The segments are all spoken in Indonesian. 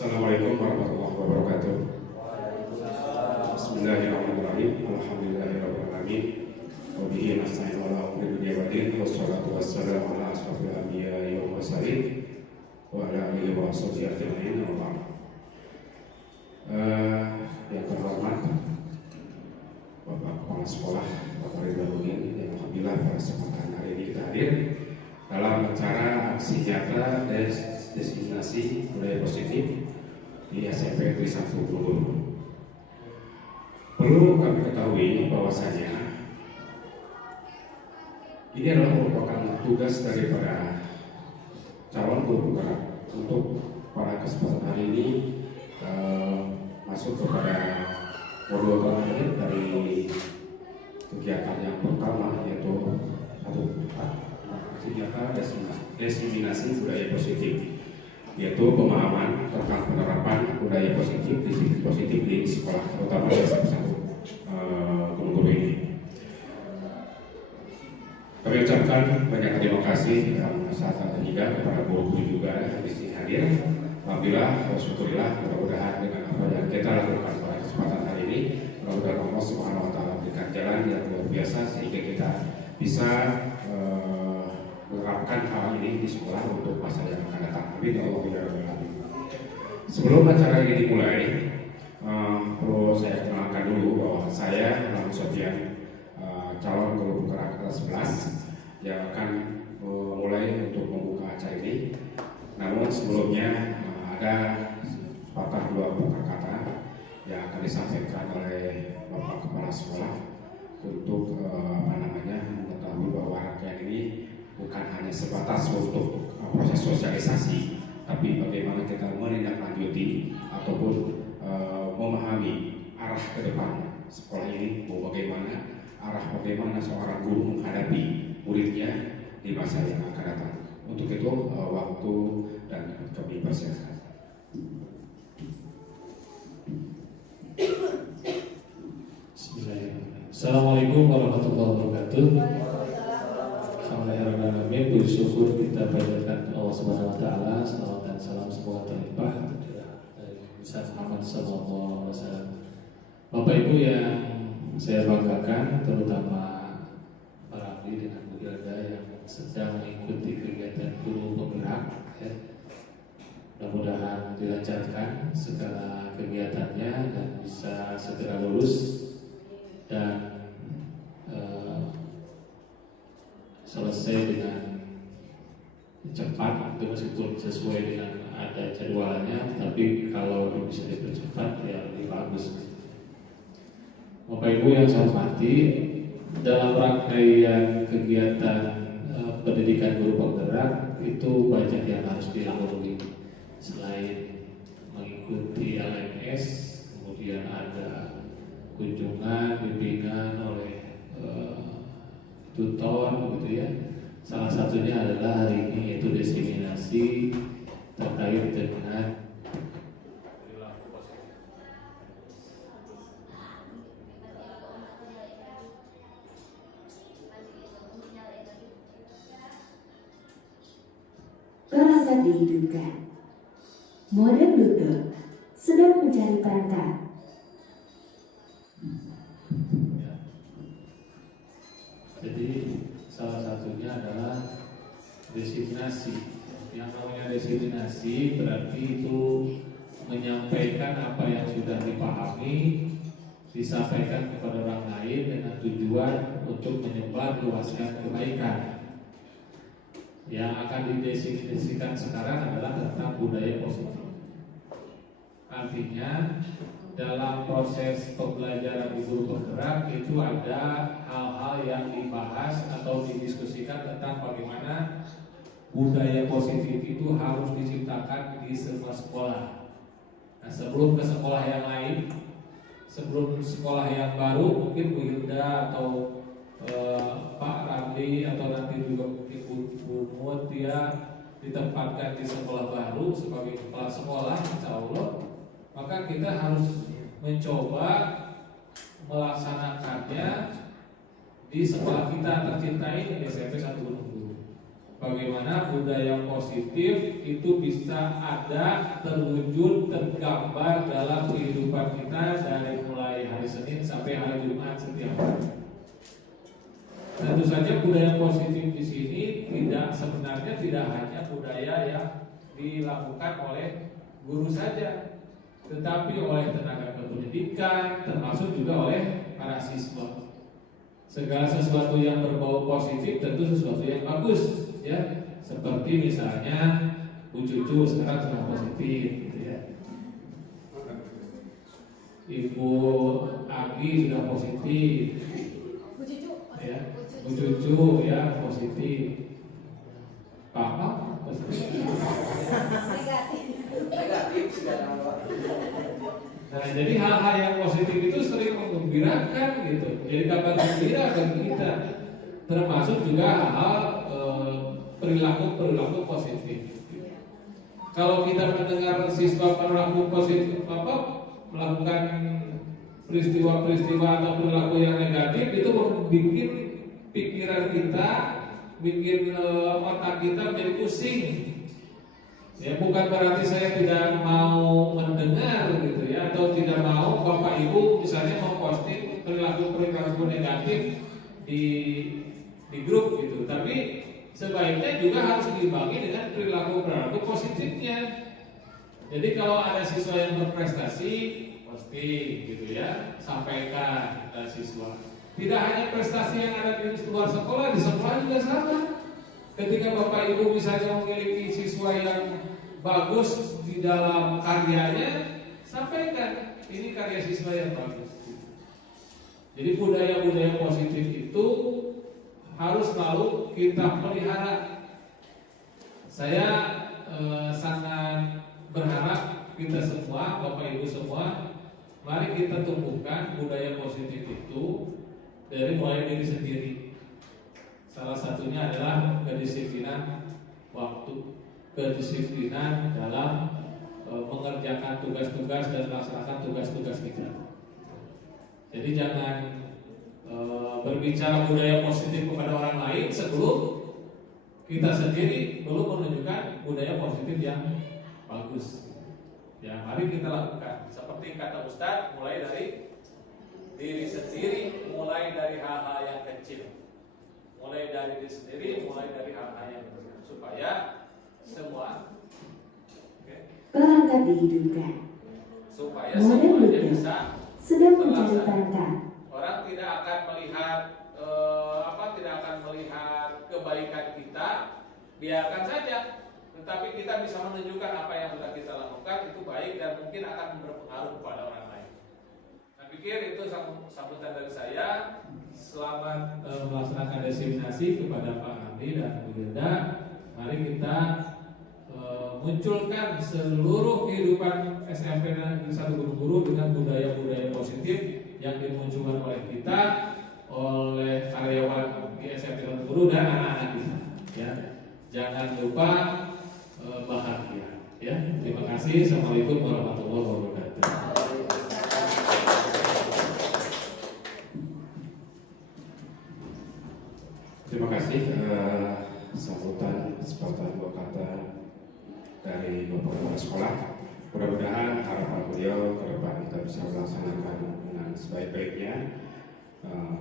Assalamualaikum warahmatullahi wabarakatuh. Bismillahirrahmanirrahim. Alhamdulillahirabbil alamin. Wa bihi nasta'inu ala umuri dunya waddin. Wassalatu wassalamu ala asyrofil anbiya'i wal mursalin wa ala alihi wa sahbihi ajma'in. Yang terhormat Bapak Kepala Sekolah Bapak Ridwanudin, yang alhamdulillah pada kesempatan hari ini kita hadir dalam acara aksi nyata diskriminasi budaya positif di SMP Negeri 1 Bogor. Perlu kami ketahui bahwasanya ini adalah merupakan tugas daripada calon guru penggerak untuk pada kesempatan hari ini masuk kepada modul terakhir dari kegiatan yang pertama, yaitu aksi nyata diskriminasi budaya positif, yaitu pemahaman tentang penerapan budaya positif, disiplin positif di sekolah, terutama di SMP 1 guru-guru ini. Kami ucapkan banyak terima kasih yang sangat juga kepada guru-guru juga yang di sini hadir. Alhamdulillah, syukurillah, mudah-mudahan dengan apa yang kita lakukan pada kesempatan hari ini, mudah-mudahan Allah Subhanahu Wa Taala berikan jalan yang luar biasa sehingga kita bisa menerapkan hal ini di sekolah untuk masa yang akan datang. Amin ya Allah ya Rabbal Alamin. Sebelum acara ini dimulai, perlu saya kenalkan dulu bahwa saya Muhammad Sofyan, calon guru penggerak kelas 11 yang akan mulai untuk membuka acara ini. Namun sebelumnya ada sepatah dua patah kata yang akan disampaikan oleh Bapak Kepala Sekolah untuk mengetahui bahwa rangkaian ini bukan hanya sebatas untuk proses sosialisasi, tapi bagaimana kita menindaklanjuti ataupun memahami arah ke depan sekolah ini, bagaimana seorang guru menghadapi muridnya di masa yang akan datang. Untuk itu waktu dan kami persilakan. Assalamualaikum warahmatullahi wabarakatuh. Alhamdulillah, bersyukur kita panjatkan Allah Subhanahu Wa Taala, salawat dan salam semoga terlimpah dari Nabi Muhammad Sallallahu Alaihi Wasallam. Bapak Ibu yang saya banggakan, terutama para abdi dan Bu Ilda yang sedang mengikuti kegiatan guru penggerak, ya. Mudah-mudahan dilancarkan segala kegiatannya dan bisa segera lulus dan selesai dengan cepat, meskipun sesuai dengan ada jadwalnya, tapi kalau bisa dipercepat ya lebih bagus. Bapak Ibu yang saya hormati, dalam rangkaian kegiatan pendidikan guru penggerak itu banyak yang harus dilalui. Selain mengikuti LMS, kemudian ada kunjungan, bimbingan oleh tutor, gitu ya. Salah satunya adalah hari ini yaitu diskriminasi terkait dengan perangkat dihidupkan. Modem Bluetooth sedang mencari perangkat. Jadi salah satunya adalah diskriminasi. Yang namanya diskriminasi berarti itu menyampaikan apa yang sudah dipahami, disampaikan kepada orang lain dengan tujuan untuk menyebar luaskan kebaikan. Yang akan didefinisikan sekarang adalah tentang budaya positif. Artinya dalam proses pembelajaran di guru penggerak itu ada hal-hal yang dibahas atau didiskusikan tentang bagaimana budaya positif itu harus diciptakan di semua sekolah. Nah, sebelum ke sekolah yang lain, sebelum sekolah yang baru, mungkin Bu Hilda atau Pak Ramli atau nanti juga mungkin Bu Mut ya ditempatkan di sekolah baru sebagai kepala sekolah, insya Allah, maka kita harus mencoba melaksanakannya di sekolah kita tercinta ini, di SMP 1 Gunung Guru. bagaimana budaya positif itu bisa ada, terwujud, tergambar dalam kehidupan kita dari mulai hari Senin sampai hari Jumat setiap hari. Tentu saja budaya positif di sini sebenarnya tidak hanya budaya yang dilakukan oleh guru saja, tetapi oleh tenaga kependidikan, termasuk juga oleh para siswa. Segala sesuatu yang berbau positif tentu sesuatu yang bagus, ya. Seperti misalnya Bu Cucu sekarang sudah positif, gitu ya. Ibu Agi sudah positif, ya. Bu Cucu ya positif. Papa positif. Negatif segala. Nah, jadi hal-hal yang positif itu sering menggembirakan gitu. Jadi kabar gembira bagi kita. Termasuk juga hal-hal perilaku positif. Kalau kita mendengar siswa perilaku positif melakukan peristiwa-peristiwa atau perilaku yang negatif, itu membuat pikiran kita, bikin otak kita menjadi pusing. Ya, bukan berarti saya tidak mau mendengar gitu ya, atau tidak mau Bapak Ibu misalnya memposting perilaku negatif di grup gitu. Tapi sebaiknya juga harus diimbangi dengan perilaku positifnya. Jadi kalau ada siswa yang berprestasi, posting gitu ya, sampaikan ke siswa. Tidak hanya prestasi yang ada di luar sekolah, di sekolah juga sama. Ketika Bapak Ibu misalnya memiliki siswa yang bagus di dalam karyanya, sampaikan ini karya siswa yang bagus. Jadi budaya-budaya positif itu harus selalu kita pelihara. Saya sangat berharap kita semua, Bapak Ibu semua, mari kita tumbuhkan budaya positif itu dari mulai diri sendiri. Salah satunya adalah kedisiplinan waktu, kedisiplinan dalam mengerjakan tugas-tugas dan melaksanakan tugas-tugas kita. Jadi jangan berbicara budaya positif kepada orang lain sebelum kita sendiri belum menunjukkan budaya positif yang bagus. Ya, mari kita lakukan. Seperti kata Ustadz, mulai dari diri sendiri, mulai dari hal-hal yang kecil. Mulai dari diri sendiri, mulai dari hal-hal yang kecil, supaya semua Perangkat dihidupkan. supaya semuanya bisa sedang mencari terlaksana. perangkat. Orang tidak akan melihat tidak akan melihat kebaikan kita, biarkan saja. Tetapi kita bisa menunjukkan apa yang sudah kita lakukan itu baik dan mungkin akan berpengaruh kepada orang lain. Saya pikir itu sambutan dari saya. Selamat melaksanakan diseminasi kepada Pak Hamdi dan Bu Hilda. Mari kita munculkan seluruh kehidupan SMP Negeri 1 Gunung Guru dengan budaya-budaya positif yang dimunculkan oleh kita, oleh karyawan di SMP Gunung Guru dan anak-anak kita. Ya, jangan lupa bahagia. Ya, terima kasih. Assalamualaikum warahmatullahi wabarakatuh. Terima kasih sambutan sepatah dua kata dari Bapak Kepala Sekolah. Mudah-mudahan harapan beliau ke depan kita bisa melaksanakan dengan sebaik-baiknya.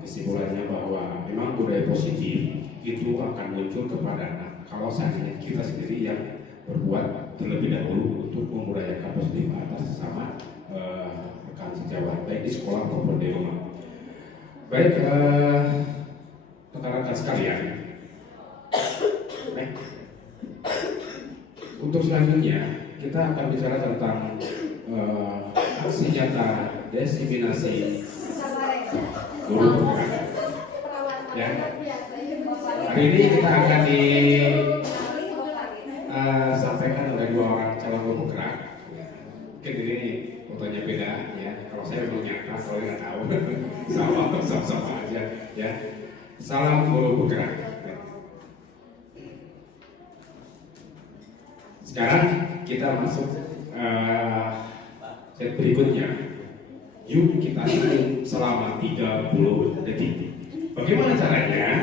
Kesimpulannya bahwa memang budaya positif itu akan muncul kepada anak kalau seandainya kita sendiri yang berbuat terlebih dahulu untuk membudayakan positif atas sesama rekan sejawat baik di sekolah maupun di rumah. Baik, rekan-rekan sekalian, untuk selanjutnya kita akan bicara tentang aksi nyata diseminasi guru bergerak. Ya. Hari ini kita akan disampaikan oleh dua orang calon guru bergerak. Mungkin ini fotonya beda ya. Kalau saya belum nyata, kalau nggak tahu, sama aja ya. Salam guru bergerak. Sekarang kita masuk set berikutnya. Yuk kita hitung selama 30 detik. Bagaimana caranya?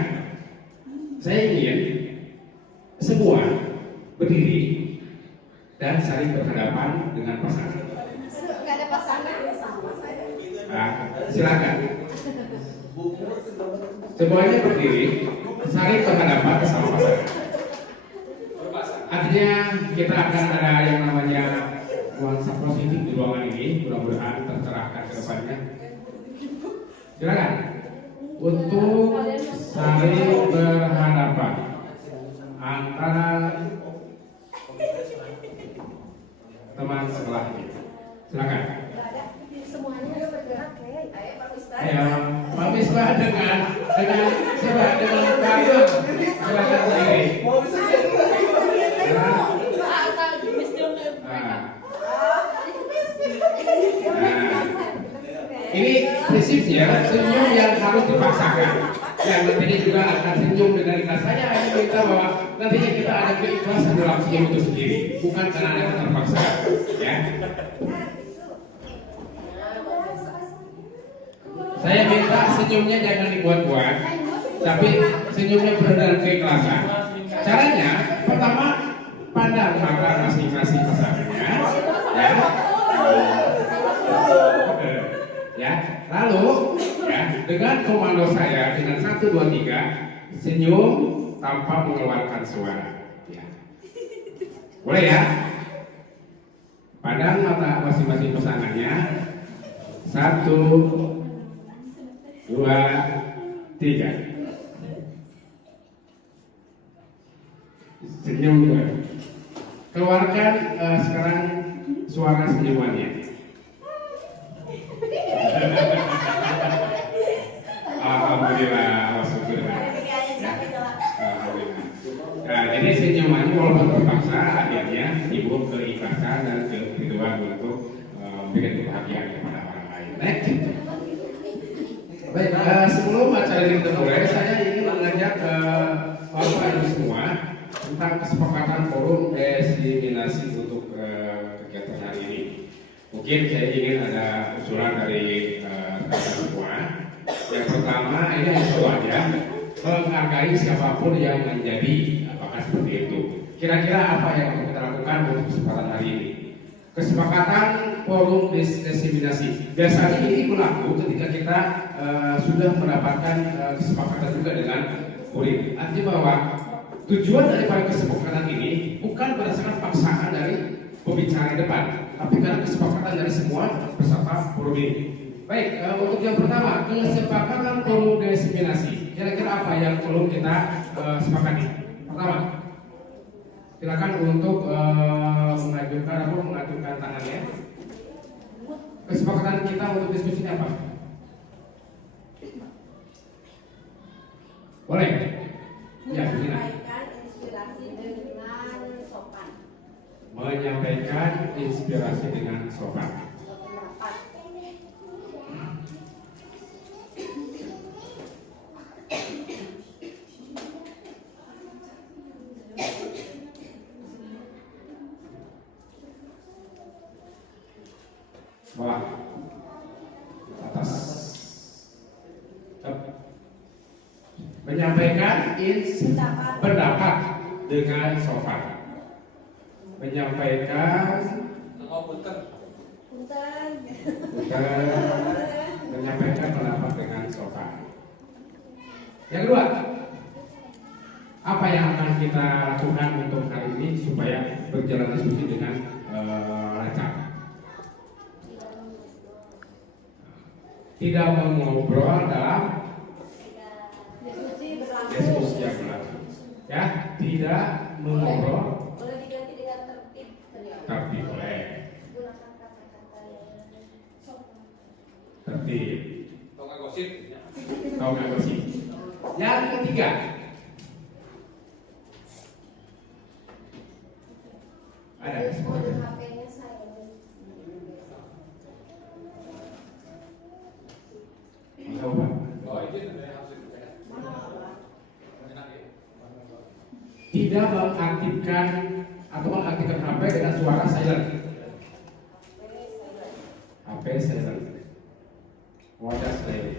Saya ingin semua berdiri dan saling berhadapan dengan pasangan. Nggak ada pasangan sama saya. Nah, silakan. Semuanya berdiri, saling berhadapan bersama pasangan. Artinya kita akan ada yang namanya nuansa positif di ruangan ini, mudah-mudahan tercerahkan ke depannya. Silakan untuk saling berhadapan antara teman sekelas. Silakan. Semuanya bergerak kayak Pak Ustaz. Ayo, Pak Misbah dengan coba dengan bangga. Silakan sendiri. Ini prinsipnya senyum yang harus dipaksakan. Yang nantinya juga akan senyum dengan ikhlas. Saya hanya minta bahwa nantinya kita ada keikhlasan dalam senyum itu sendiri, bukan karena ada terpaksa. Ya. Saya minta senyumnya jangan dibuat-buat, tapi senyumnya benar-benar keikhlasan. Caranya, pertama pandang mata masing-masing pasangannya, ya. Lalu, ya, dengan komando saya dengan 1, 2, 3 senyum tanpa mengeluarkan suara. Ya. Boleh ya? Pandang mata masing-masing pasangannya. 1, 2, 3. Senyum. Keluarkan sekarang suara senyumannya. Alhamdulillah, alhamdulillah. Nah, jadi senyumannya walaupun terpaksa akhirnya ibu keikhlasan dan kerinduan untuk memberikan kebahagiaan kepada orang lain. Next. Baik, sebelum acara ini dimulai, saya ingin mengajak Bapak Ibu semua tentang kesepakatan forum diseminasi untuk kegiatan hari ini. Mungkin saya ingin ada usulan dari rekan semua. Yang pertama, ini usul aja menghargai siapapun yang menjadi, apakah seperti itu. Kira-kira apa yang kita lakukan untuk kesempatan hari ini? Kesepakatan forum diseminasi. Biasanya ini berlaku ketika kita sudah mendapatkan kesepakatan juga dengan murid. Artinya bahwa tujuan daripada kesepakatan ini bukan berdasarkan paksaan dari pembicara di depan, tapi karena kesepakatan dari semua peserta forum ini. Baik, untuk yang pertama, kesepakatan forum diseminasi. Kira-kira apa yang perlu kita sepakati? Pertama, silakan untuk mengajukan tangannya. Kesepakatan kita untuk diskusinya apa? Boleh? Ya, menyampaikan inspirasi dengan sopan. Menyampaikan inspirasi dengan sopan. Bawah atas. Menyampaikan pendapat dengan sopan. Menyampaikan menyampaikan pendapat dengan sopan. Yang kedua, apa yang akan kita lakukan untuk hari ini supaya berjalan diskusi dengan lancar? Tidak mengobrol dalam diskusi yang berlangsung. Ya, tidak mengobrol. Boleh diganti dengan tertib. Tertib boleh. Gunakan kata-kata yang sopan. Tertib. Tongkat gosip. Tongkat gosip. Yang ketiga, ada Mode HP-nya saya. coba. Oh, itu harus dipercaya. Enak ya. Tidak mengaktifkan atau mengaktifkan HP dengan suara silent. HP silent. Wadah silent.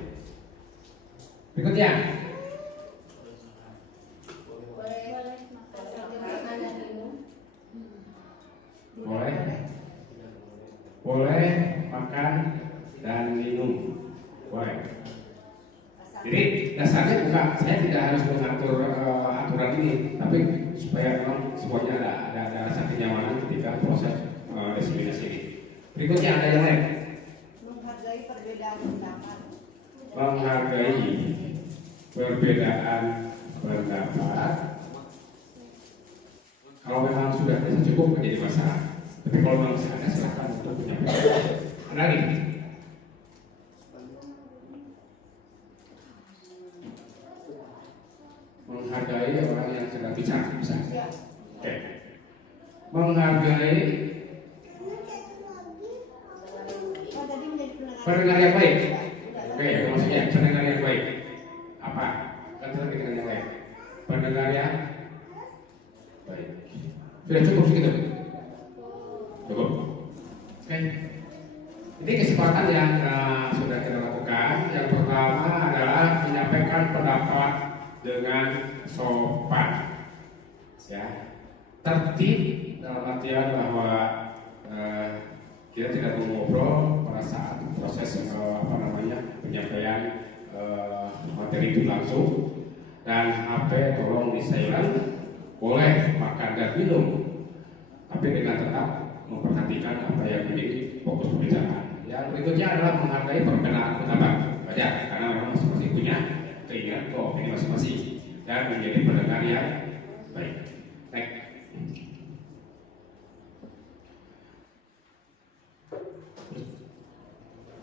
Berikutnya. Jadi dasarnya bukan saya tidak harus mengatur aturan ini, tapi supaya memang semuanya ada rasa kenyamanan ketika proses diseminasi ini. Berikutnya ada yang lain. Menghargai perbedaan pendapat. Menghargai perbedaan pendapat. Kalau memang sudah bisa cukup menjadi masalah. Tapi kalau memang masih ada, silakan untuk menyampaikan. Ada lagi? Menghargai orang yang sedang bicara, bisa? Oke. Menghargai pendengar yang baik. Oke, maksudnya pendengar yang baik. Apa? Kata pendengar yang baik. Pendengar yang baik. Sudah cukup segitu? Cukup. Oke. Ini kesempatan yang sudah kita lakukan. Yang pertama adalah menyampaikan pendapat dengan sopan, ya, tertib dalam artian bahwa kita tidak mengobrol pada saat proses penyampaian materi itu langsung, dan HP tolong di silent, boleh makan dan minum, tapi dengan tetap memperhatikan apa yang menjadi fokus pembicaraan. Yang berikutnya adalah menghargai perbedaan pendapat, wajar karena memang masing-masing punya keinginan opini masing-masing dan menjadi pendengar yang baik. Baik.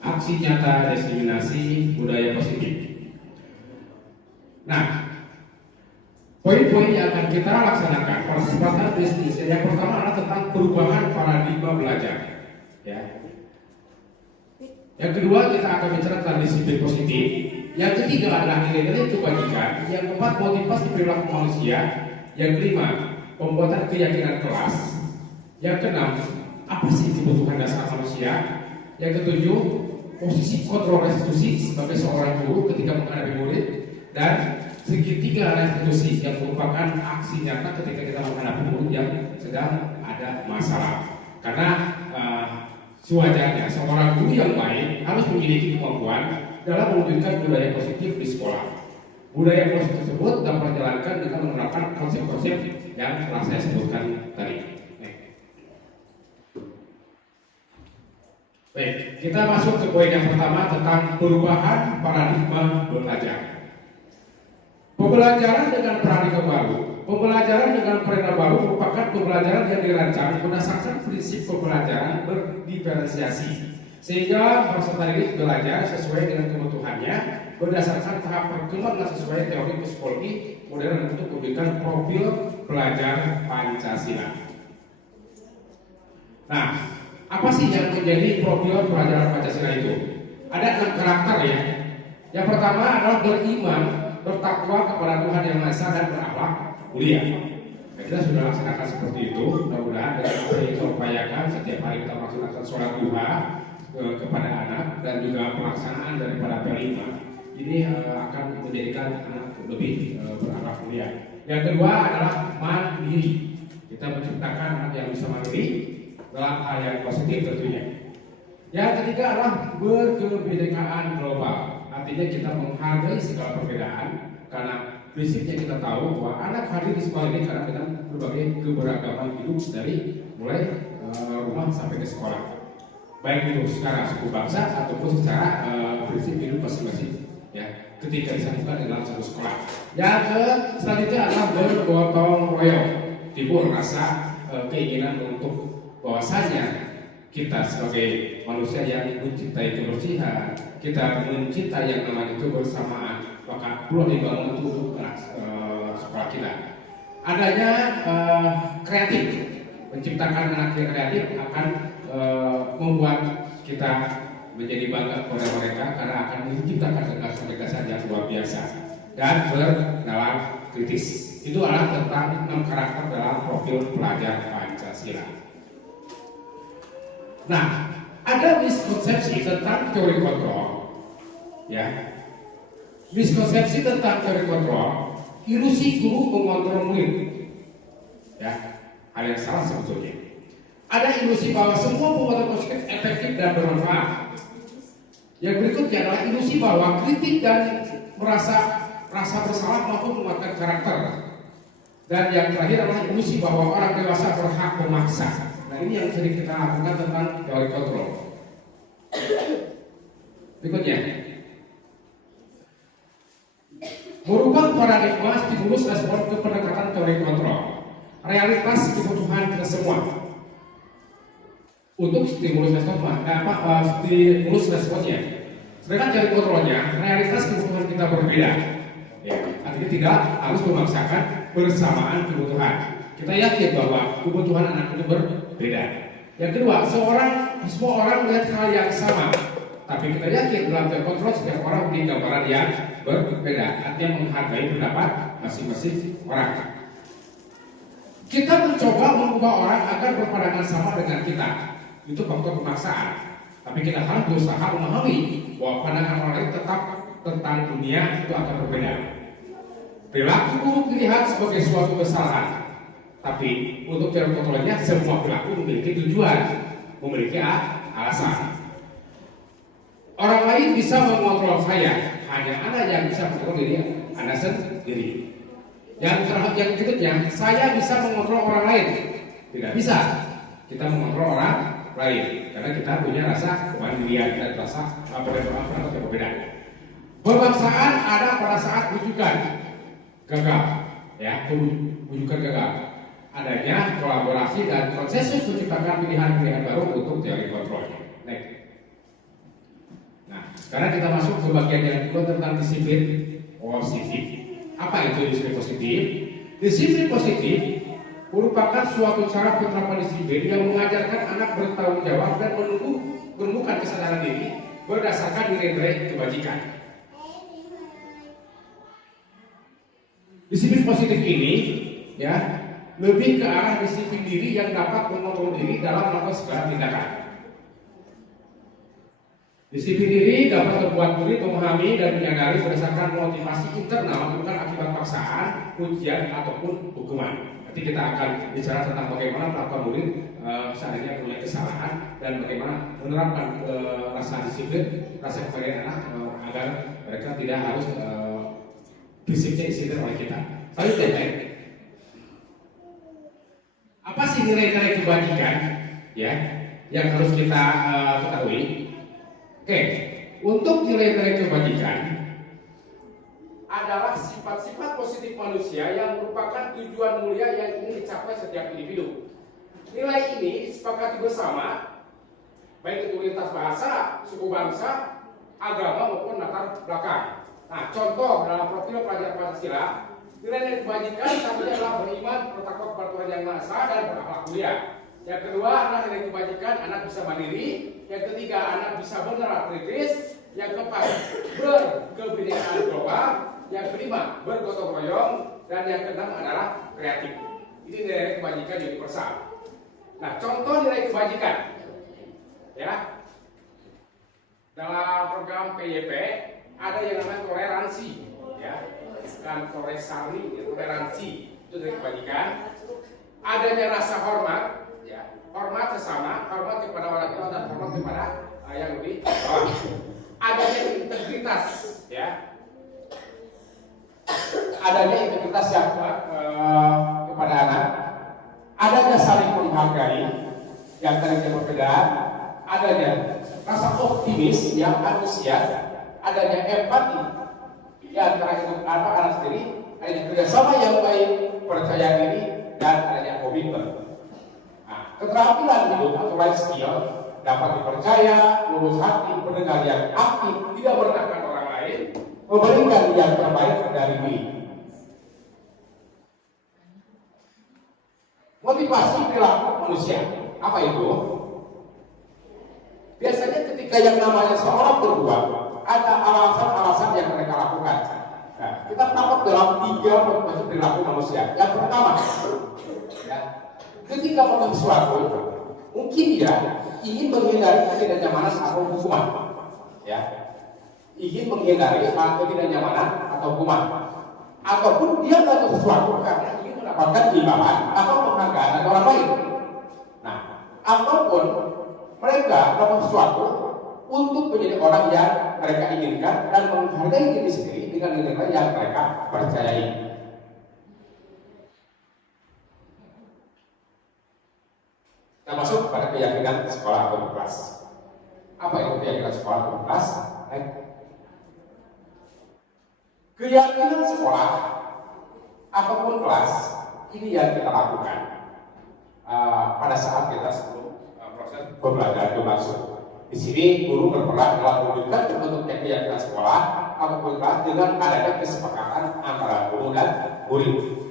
Aksi nyata diskriminasi budaya positif. Nah, poin-poin yang akan kita laksanakan pada kesempatan diskusi yang pertama adalah tentang perubahan paradigma belajar. Ya. Yang kedua kita akan bicara tentang disiplin positif. Yang ketiga adalah nilai-nilai kebajikan. Yang keempat motivasi perilaku manusia. Yang kelima pembuatan keyakinan kelas. Yang keenam apa sih kebutuhan dasar manusia. Yang ketujuh posisi kontrol restitusi sebagai seorang guru ketika menghadapi murid. Dan segitiga restitusi yang merupakan aksi nyata ketika kita menghadapi murid yang sedang ada masalah. Karena sewajarnya seorang guru yang baik harus memiliki kemampuan dalam mewujudkan budaya positif di sekolah. Budaya positif tersebut dapat dijalankan dengan menerapkan konsep-konsep yang telah saya sebutkan tadi. Baik, kita masuk ke poin yang pertama tentang perubahan paradigma belajar. Pembelajaran dengan paradigma baru. Pembelajaran dengan paradigma baru merupakan pembelajaran yang dirancang berdasarkan prinsip pembelajaran berdiferensiasi, sehingga peserta didik belajar sesuai dengan kebutuhannya berdasarkan tahap perkembangan sesuai teori psikologi modern untuk memberikan profil pelajar Pancasila. Nah, apa sih yang menjadi profil pelajaran Pancasila itu? Ada 6 karakter ya. Yang pertama adalah beriman, bertakwa kepada Tuhan Yang Maha Esa dan berakhlak mulia. Nah, kita sudah laksanakan seperti itu. Mudah-mudahan dengan apa yang kita upayakan setiap hari kita melaksanakan sholat duha kepada anak dan juga pelaksanaan daripada P5 ini akan menjadikan anak lebih berakhlak mulia. Yang kedua adalah mandiri. Kita menciptakan anak yang bisa mandiri dalam hal yang positif tentunya. Yang ketiga adalah berkebinekaan global. Artinya kita menghargai segala perbedaan karena prinsipnya kita tahu bahwa anak hadir di sekolah ini karena dengan berbagai keberagaman hidup dari mulai rumah sampai ke sekolah, baik itu secara suku bangsa ataupun secara prinsip hidup masing-masing. Ya, ketika disatukan di dalam satu sekolah. Yang selanjutnya adalah bergotong royong, timbul rasa keinginan untuk bahwasanya kita sebagai manusia yang mencintai kebersihan, kita mencintai yang namanya kebersamaan, maka perlu dibangun untuk sekolah kita. Adanya kreatif, menciptakan anak yang kreatif akan membuat kita menjadi bangga kepada mereka karena akan menciptakan gagasan-gagasan yang luar biasa dan bernalar kritis. Itu adalah tentang 6 karakter dalam profil pelajar Pancasila. Nah, ada miskonsepsi tentang teori kontrol, ya. Miskonsepsi tentang teori kontrol, ilusi guru mengontrol murid, ya. Hal yang salah sebetulnya. Ada ilusi bahwa semua pembuatan positif efektif dan bermanfaat. Yang berikutnya adalah ilusi bahwa kritik dan merasa rasa bersalah maupun menguatkan karakter. Dan yang terakhir adalah ilusi bahwa orang dewasa berhak memaksa. Nah ini yang sering kita lakukan tentang teori kontrol. Berikutnya, merubah paradigma stimulus respon ke pendekatan teori kontrol. Realitas kebutuhan kita semua. Untuk stimulus responnya. Sedangkan teori kontrolnya, realitas kebutuhan kita berbeda. Ya, artinya tidak harus memaksakan bersamaan kebutuhan. Kita yakin bahwa kebutuhan anak itu berbeda. Yang kedua, semua orang melihat hal yang sama, tapi kita yakin dalam teori kontrol setiap orang memiliki gambaran yang berbeda. Artinya menghargai pendapat masing-masing orang. Kita mencoba mengubah orang agar berpandangan sama dengan kita. Itu faktor pemaksaan. Tapi kita harus berusaha memahami bahwa pandangan orang lain tetap tentang dunia itu akan berbeda. Perilaku buruk dilihat sebagai suatu kesalahan, tapi untuk teori kontrolnya semua perilaku memiliki tujuan, memiliki alasan. Orang lain bisa mengontrol saya, hanya Anda yang bisa mengontrol diri Anda sendiri. Yang berikutnya, saya bisa mengontrol orang lain, tidak bisa kita mengontrol orang lain karena kita punya rasa kemandirian dan rasa apa yang berbeda. Pemaksaan ada pada saat rujukan gagal, ya, rujukan gagal. Adanya kolaborasi dan konsensus menciptakan pilihan-pilihan baru untuk teori kontrolnya. Next. Nah, sekarang kita masuk ke bagian yang kedua tentang disiplin positif. Apa itu disiplin positif? Disiplin positif merupakan suatu cara penerapan disiplin yang mengajarkan anak bertanggung jawab dan menumbuhkan kesadaran diri berdasarkan nilai-nilai kebajikan. Disiplin positif ini, ya, lebih ke arah disiplin diri yang dapat mengontrol diri dalam melakukan segala tindakan. Disiplin diri dapat membuat murid memahami dan menyadari berdasarkan motivasi internal, bukan akibat paksaan, ujian ataupun hukuman. Nanti kita akan bicara tentang bagaimana melakukan murid seandainya punya kesalahan dan bagaimana menerapkan rasa disiplin, rasa kepada anak agar mereka tidak harus disiplin oleh kita. Selanjutnya, apa sih nilai-nilai kebajikan, ya, yang harus kita ketahui? Oke, untuk nilai-nilai kebajikan adalah sifat-sifat positif manusia yang merupakan tujuan mulia yang ingin dicapai setiap individu. Nilai ini disepakati bersama, baik itu lintas bahasa, suku bangsa, agama maupun latar belakang. Nah, contoh dalam profil pelajar Pancasila, nilai kebajikan satunya adalah beriman, bertakwa kepada Tuhan Yang Maha Esa dan berakhlak mulia. Yang kedua adalah nilai kebajikan anak bisa mandiri. Yang ketiga anak bisa benar kritis. Yang keempat berkebinekaan global. Yang kelima bergotong royong. Dan yang keenam adalah kreatif. Ini nilai kebajikan universal. Nah, contoh nilai kebajikan, ya, dalam program PYP ada yang namanya toleransi, ya, dan toleransi itu nilai kebajikan. Adanya rasa hormat, ya, hormat sesama, hormat kepada orang tua dan hormat kepada yang lebih bawah. Adanya integritas, ya, adanya integritas yang kepada anak. Adanya saling menghargai yang tadi perbedaan. Adanya rasa optimis yang antusias. Adanya empati yang antara itu anak sendiri. Adanya kerjasama yang baik, percaya diri, dan adanya komitmen. Nah, keterampilan hidup atau life skill dapat dipercaya, lurus hati, pendengar yang aktif, tidak merendahkan orang lain, memberikan yang terbaik dari diri. Motivasi perilaku manusia, apa itu? Biasanya ketika yang namanya seorang berbuat, ada alasan-alasan yang mereka lakukan. Nah, kita tangkap dalam 3 motivasi perilaku manusia. Yang pertama, ya, ketika melakukan sesuatu, mungkin dia ingin menghindari ketidaknyamanan atau hukuman, ya, ingin menghindari ketidaknyamanan atau hukuman, ataupun dia melakukan sesuatu karena ingin mendapatkan imbalan atau penghargaan dari orang lain. Nah, ataupun mereka melakukan sesuatu untuk menjadi orang yang mereka inginkan dan menghargai diri sendiri dengan nilai yang mereka percayai. Kita masuk pada keyakinan sekolah atau kelas. Apa itu keyakinan sekolah atau kelas? Keyakinan sekolah apapun kelas ini yang kita lakukan pada saat kita sebelum proses pembelajaran berlangsung. Di sini guru berperan dalam mewujudkan terbentuknya keyakinan sekolah apapun kelas dengan adanya kesepakatan antara guru dan murid.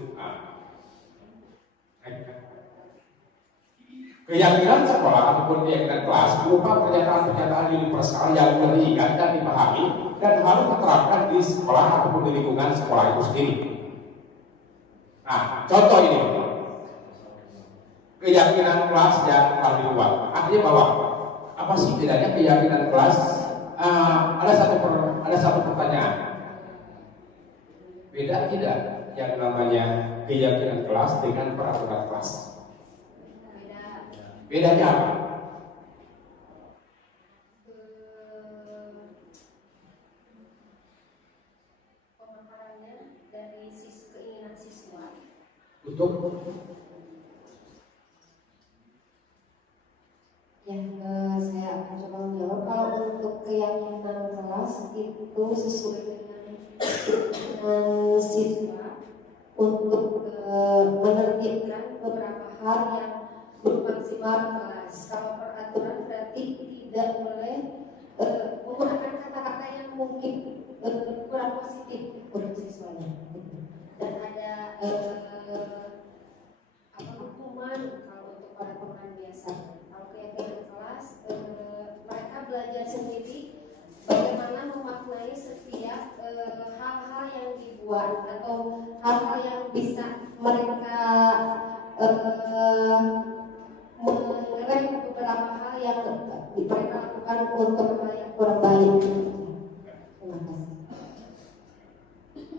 Keyakinan sekolah ataupun keyakinan kelas berupa pernyataan-pernyataan universal yang mudah diingat dan dipahami dan harus diterapkan di sekolah ataupun di lingkungan sekolah itu sendiri. Nah, contoh ini keyakinan kelas yang telah dibuat. Artinya bahwa apa sih bedanya keyakinan kelas? Ada satu pertanyaan. Beda tidak yang namanya keyakinan kelas dengan peraturan kelas? Bedanya apa? Pemahamannya dari keinginan siswa. Untuk Saya akan coba menjawab. Kalau untuk keyakinan kelas itu sesuai dengan siswa untuk menertibkan beberapa hal yang bermaksimal kelas. Kalau peraturan berarti tidak boleh menggunakan kata-kata yang mungkin kurang positif untuk siswanya. Dan ada hukuman kalau untuk peraturan biasa. Kalau keyakinan kelas, mereka belajar sendiri bagaimana memaknai setiap hal-hal yang dibuat atau hal-hal yang bisa mereka mengerem beberapa hal yang mereka lakukan untuk hal yang kurang baik. Terima kasih.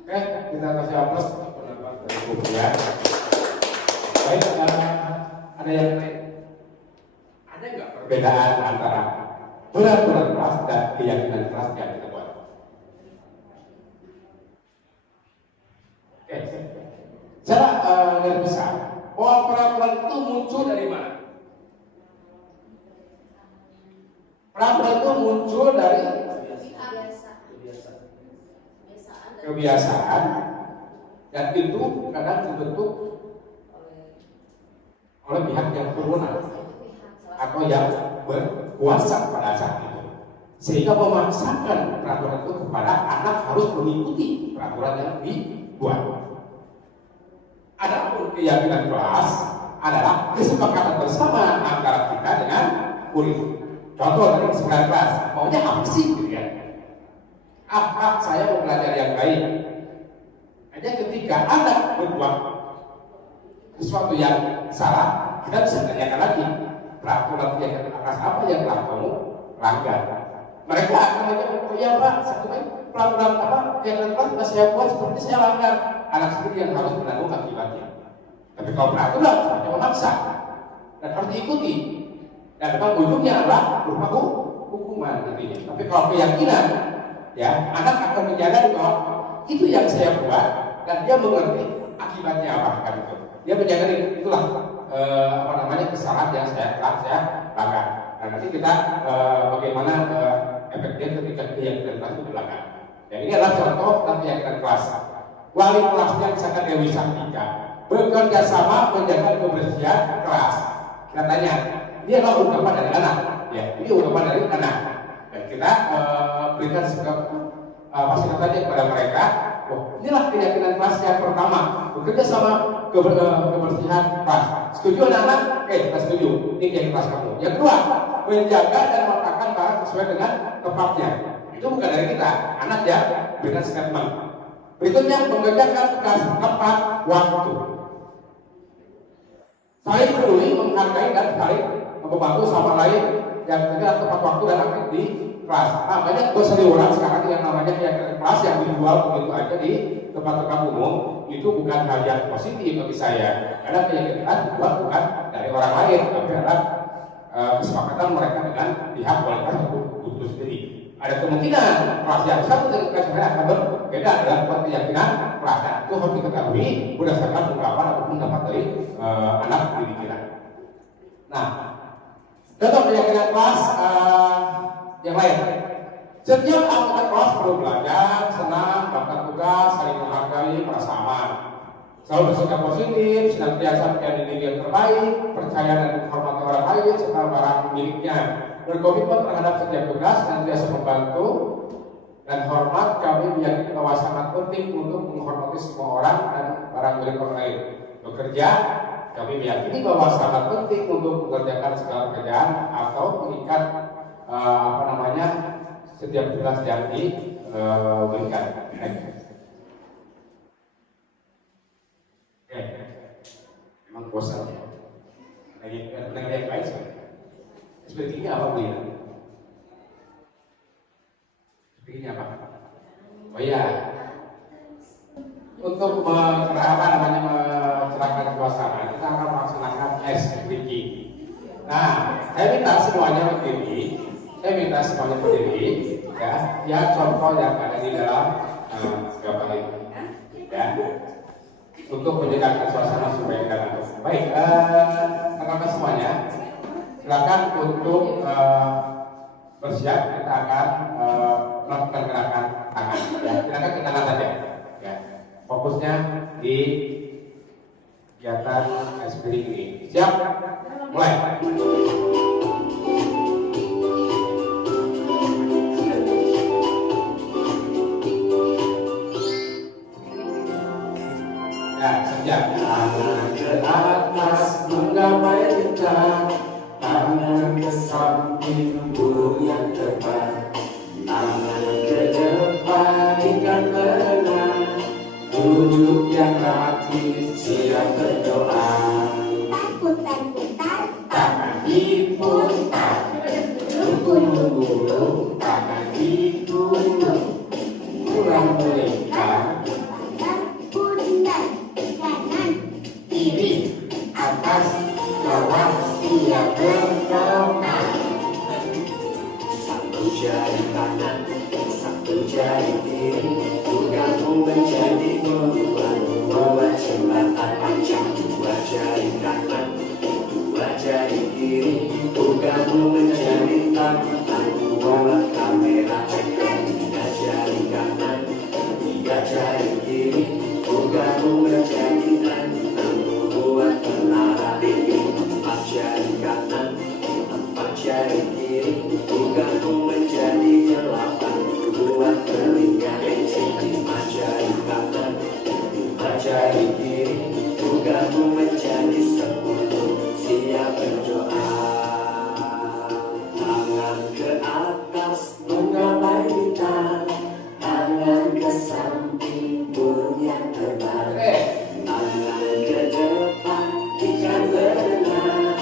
Oke, kita kasih aplaus pendapat dari Bu ya. Baik, ada yang lain? Ada nggak perbedaan antara peraturan kelas dan keyakinan kelas yang kita buat? Oke, secara garis besar, bahwa peraturan itu muncul dari mana? Peraturan itu muncul dari kebiasaan dan itu kadang dibentuk oleh pihak yang berwenang atau yang berkuasa pada saat itu, sehingga memaksakan peraturan itu kepada anak harus mengikuti peraturan yang dibuat. Adapun keyakinan kelas adalah kesepakatan bersama antara kita dengan murid. Contoh dari sekolah kelas, maunya apa sih? Gitu ya. Apa saya mau belajar yang baik? Hanya ketika anak berbuat sesuatu yang salah, kita bisa tanyakan lagi peraturan yang atas apa yang telah kamu langgar. Mereka akan menjawab, oh iya Pak, peraturan apa yang telah saya buat seperti saya langgar. Anak sendiri yang harus menanggung akibatnya. Tapi kalau peraturan hanya memaksa dan harus diikuti, dan memang ujungnya adalah berupa hukuman nantinya. Tapi kalau keyakinan, ya anak akan menjaga bahwa itu yang saya buat dan dia mengerti akibatnya apa kan itu. Dia menjaga itulah kesalahan yang saya lakukan. Dan nanti kita bagaimana efeknya ketika keyakinan kelas itu berlaku. Dan ini adalah contoh tentang keyakinan kelas. Wali kelasnya misalkan Dewi Saktika bekerja sama menjaga kebersihan kelas. Kita tanya, ini adalah ungkapan dari anak, ya ini ungkapan dari anak. Dan kita berikan fasilitas saja kepada mereka. Oh, inilah keyakinan kelas yang pertama, bekerja sama kebersihan kelas. Setuju anak-anak? Kita setuju. Ini keyakinan kelas kamu. Yang kedua, menjaga dan meletakkan barang sesuai dengan tempatnya. Itu bukan dari kita, anak ya berikan statement. Berikutnya, mengerjakan tugas tepat waktu. Saling peduli, menghargai dan saling membantu sama lain yang tidak tepat waktu dan aktif di kelas. Nah, banyak berseliweran sekarang yang namanya keyakinan kelas yang dijual begitu aja di tempat-tempat umum. Itu bukan hal yang positif bagi saya. Karena keyakinan kelas dibuat bukan dari orang lain, tapi adalah kesepakatan mereka dengan pihak kualitas butuh sendiri. Ada kemungkinan kelas yang satu dengan kelas yang lain akan berbeda dalam keyakinan kelasnya. Itu harus diketahui berdasarkan ungkapan ataupun pendapat dari anak didik kita. Nah, contoh keyakinan kelas yang lain. Setiap anggota kelas perlu belajar, senang, melakukan tugas, saling menghargai, merasa aman. Selalu bersikap positif, senantiasa menjadi diri yang terbaik, percaya dan menghormati orang lain serta barang miliknya. Berkomitmen terhadap setiap tugas, senantiasa membantu dan hormat. Kami meyakini bahwa sangat penting untuk menghormati semua orang dan barang milik orang lain. Bekerja, kami meyakini bahwa sangat penting untuk mengerjakan segala pekerjaan atau mengikat setiap tugas yang diberikan. Memang bosan ya. Lagi yang baik sih. Seperti ini apa beliau? Seperti ini apa? Oh iya. Untuk mencerahkan suasana, kita akan melaksanakan SPG. Nah, saya minta semuanya berdiri. Ya, contoh yang ada di dalam gambar ini. Ya, untuk menjaga suasana supaya tidak baik. Rekan-rekan semuanya, silakan untuk bersiap. Kita akan melakukan gerakan tangan. Ya, silakan ke tangan saja. Ya, fokusnya di kegiatan SPG ini. Siap? Mulai. Tangan ke atas menggapai kita, tangan ke samping burung yang terbang, tangan ke depan ikan berenang, duduk yang rapi siap berdoa. Putar-putar, tangan diputar, gulung-gulung, tangan digulung, pulang melingkar. Siap berdoa. Satu jari kanan, satu jari kiri, bergabung menjadi dua jembatan panjang. Dua jari kanan, dua jari kiri, bergabung menjadi tampang. Dua kamera ceker. Tiga jari kanan, tiga jari kiri, bergabung menjadi tampang. Dua menara tinggi. Jari kanan, empat jari kiri, bergabung menjadi delapan. Dua telinga licin. Lima jari kanan, lima jari kiri, bergabung menjadi 10. Siap berdoa. Tangan ke atas menggapai kita, tangan ke samping burung yang terbang, tangan ke depan ikan berenang,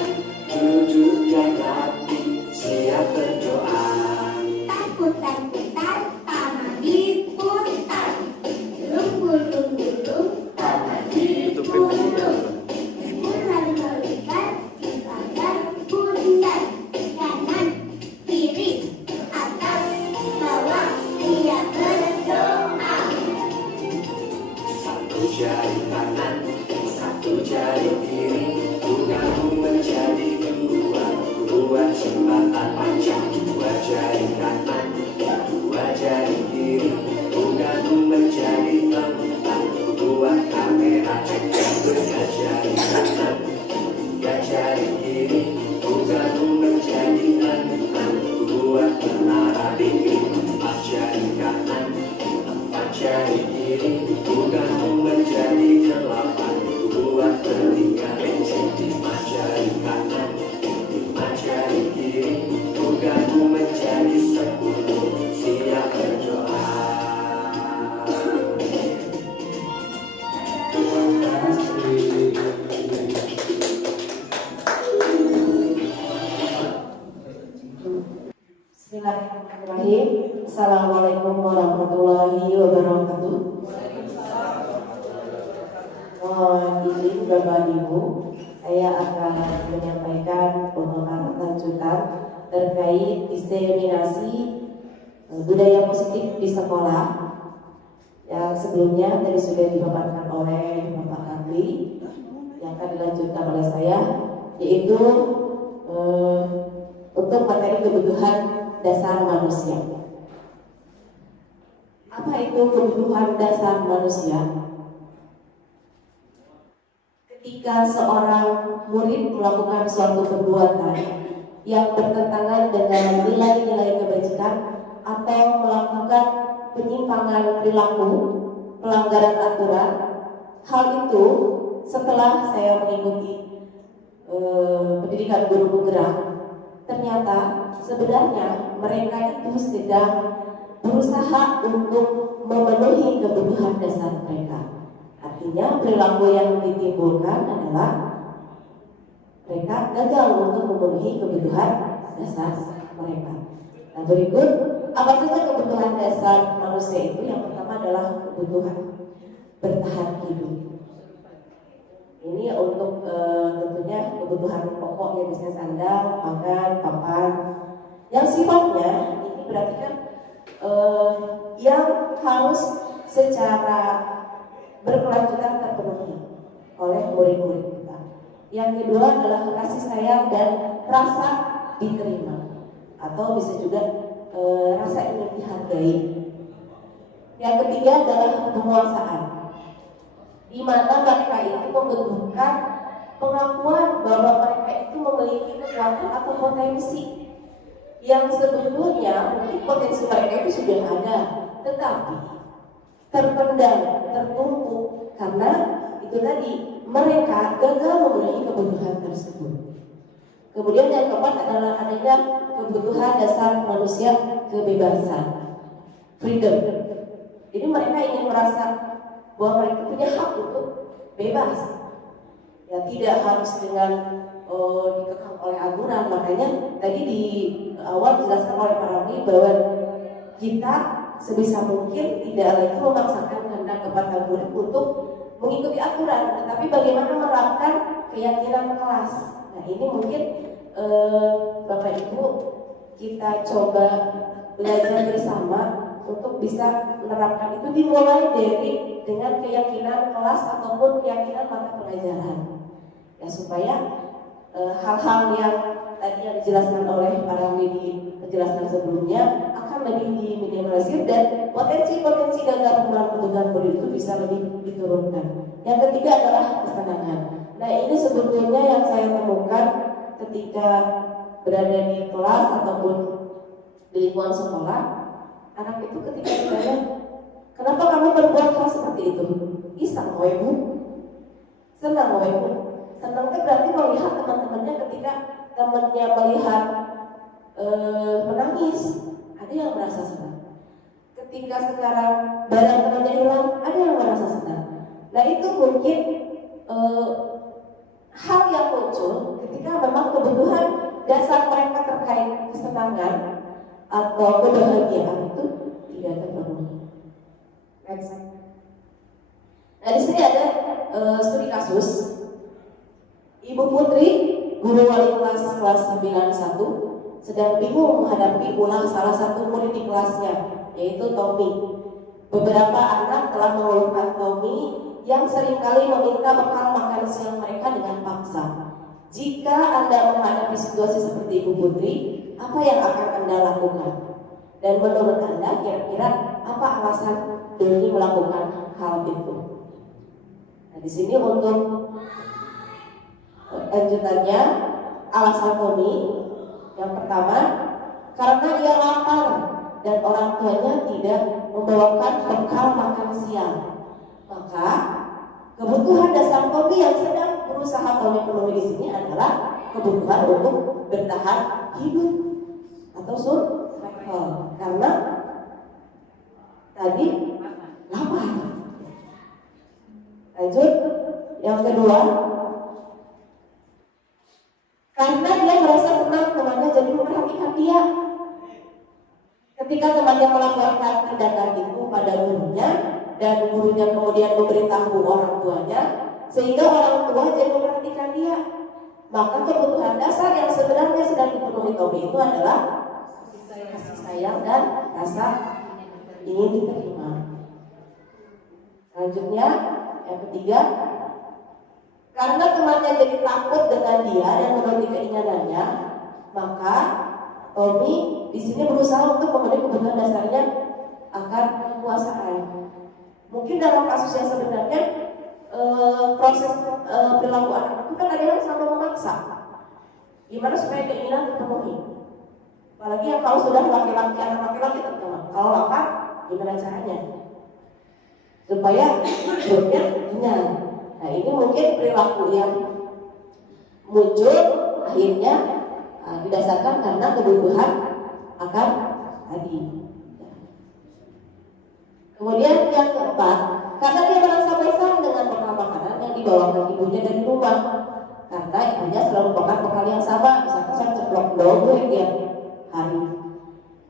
duduk yang rapi, siap berdoa. putar-putar, tangan diputar, gulung-gulung, tangan digulung, bulan melingkar, dipandang pundak, kanan, kiri, atas, bawah, siap berdoa. Satu jari kanan, satu jari kiri, bergabung menjadi dua jembatan panjang. Dua jari kanan, dua jari kiri, bergabung menjadi tampang. Dua kamera ceker. Tiga jari kanan, tiga jari kiri, bergabung menjadi tampang. Dua menara tinggi. Empat jari kanan, empat jari kiri, bergabung menjadi delapan. Dua telinga licin. Lima jari kanan, lima jari kiri, bergabung menjadi 10. Siap berdoa. Bismillahirrahmanirrahim. Assalamualaikum warahmatullahi wabarakatuh. Mohon izin Bapak Ibu, saya akan menyampaikan pemaparan lanjutan terkait terkait diseminasi budaya positif di sekolah. Yang sebelumnya tadi sudah dipaparkan oleh Bapak Kadri, yang akan dilanjutkan oleh saya, yaitu untuk materi kebutuhan dasar manusia. Apa itu kebutuhan dasar manusia? Ketika seorang murid melakukan suatu perbuatan yang bertentangan dengan nilai-nilai kebajikan atau melakukan penyimpangan perilaku, pelanggaran aturan, hal itu setelah saya mengikuti pendidikan guru penggerak, ternyata sebenarnya mereka itu sedang berusaha untuk memenuhi kebutuhan dasar mereka. Artinya perilaku yang ditimbulkan adalah mereka gagal untuk memenuhi kebutuhan dasar mereka. Nah, berikut apa saja kebutuhan dasar manusia itu? Yang pertama adalah kebutuhan bertahan hidup. Ini untuk tentunya kebutuhan pokok yang biasanya sandang, makan, papan. Yang sifatnya ini berarti kan yang harus secara berkelanjutan terpenuhi oleh murid-murid kita. Yang kedua adalah kasih sayang dan rasa diterima, atau bisa juga rasa ingin dihargai. Yang ketiga adalah penguasaan, di mana mereka itu membutuhkan pengakuan bahwa mereka itu memiliki kekuatan atau potensi yang sebetulnya mungkin potensi mereka itu sudah ada, tetapi terpendam, tertumpuk karena itu tadi mereka gagal memenuhi kebutuhan tersebut. Kemudian yang keempat adalah adanya kebutuhan dasar manusia, kebebasan, freedom. Jadi mereka ingin merasa bahwa mereka punya hak untuk bebas, ya tidak harus dengan dikekang oleh aturan. Makanya tadi di awal dijelaskan oleh Pak Rami bahwa kita sebisa mungkin tidak lagi memaksakan kehendak kepada murid untuk mengikuti aturan, tetapi bagaimana menerapkan keyakinan kelas. Nah ini mungkin Bapak Ibu kita coba belajar bersama untuk bisa menerapkan itu, dimulai dari dengan keyakinan kelas ataupun keyakinan mata pelajaran, ya supaya hal-hal yang tadi yang dijelaskan oleh Pak Rami di penjelasan sebelumnya akan lebih diminimalisir dan potensi-potensi gagal pemenuhan kebutuhan murid itu bisa lebih diturunkan. Yang ketiga adalah kesenangan. Nah ini sebetulnya yang saya temukan ketika berada di kelas ataupun di lingkungan sekolah. Anak itu ketika ditanya, kenapa kamu berbuat hal seperti itu? Iseng, oh ibu, senang, oh ibu. Senang itu berarti melihat teman-temannya ketika temannya melihat menangis, ada yang merasa senang. Ketika sekarang barang temannya hilang, ada yang merasa senang. Nah itu mungkin hal yang muncul ketika memang kebutuhan dasar mereka terkait kesenangan atau kebahagiaan itu tidak terpenuhi. Next. Nah di sini ada studi kasus. Ibu Putri, guru wali kelas 91, sedang bingung menghadapi ulah salah satu murid di kelasnya, yaitu Tommy. Beberapa anak telah mengeluhkan Tommy yang seringkali meminta bekal makan siang mereka dengan paksa. Jika Anda menghadapi situasi seperti Ibu Putri, apa yang akan Anda lakukan? Dan menurut Anda kira-kira apa alasan Doni melakukan hal itu? Nah, di sini untuk lanjutannya alasan Doni yang pertama, karena ia lapar dan orang tuanya tidak membawakan bekal makan siang. Maka kebutuhan dasar Tommy yang sedang berusaha Tommy penuhi di sini adalah kebutuhan untuk bertahan hidup atau survival, karena tadi lapar. Lanjut, yang kedua, karena dia merasa senang temannya jadi memperhatikan dia. Ketika temannya melakukan tindakan itu pada gurunya, dan gurunya kemudian memberitahu orang tuanya, sehingga orang tua jadi memperhatikan dia, maka kebutuhan dasar yang sebenarnya sedang dipenuhi Tommy itu adalah sayang dan rasa ingin diterima. Selanjutnya, yang ketiga, karena temannya jadi takut dengan dia dan menuruti keinginannya, maka Tommy di sini berusaha untuk memenuhi kebutuhan dasarnya akan kekuasaan. Mungkin dalam kasus yang sebenarnya proses perilaku anak itu kan ada yang sampai memaksa. Gimana supaya keinginan terpenuhi? Apalagi yang kalau sudah laki-laki, anak laki-laki terutama, kalau lapar, gimana caranya? Supaya perutnya kenyang. Nah ini mungkin perilaku yang muncul akhirnya didasarkan karena kebutuhan akan tadi. Kemudian yang keempat, karena dia merasa bosan dengan bekal makanan yang dibawakan ibunya dari rumah, karena ibunya selalu membakar bekal yang sama, misalkan saya ceplok doang tiap hari.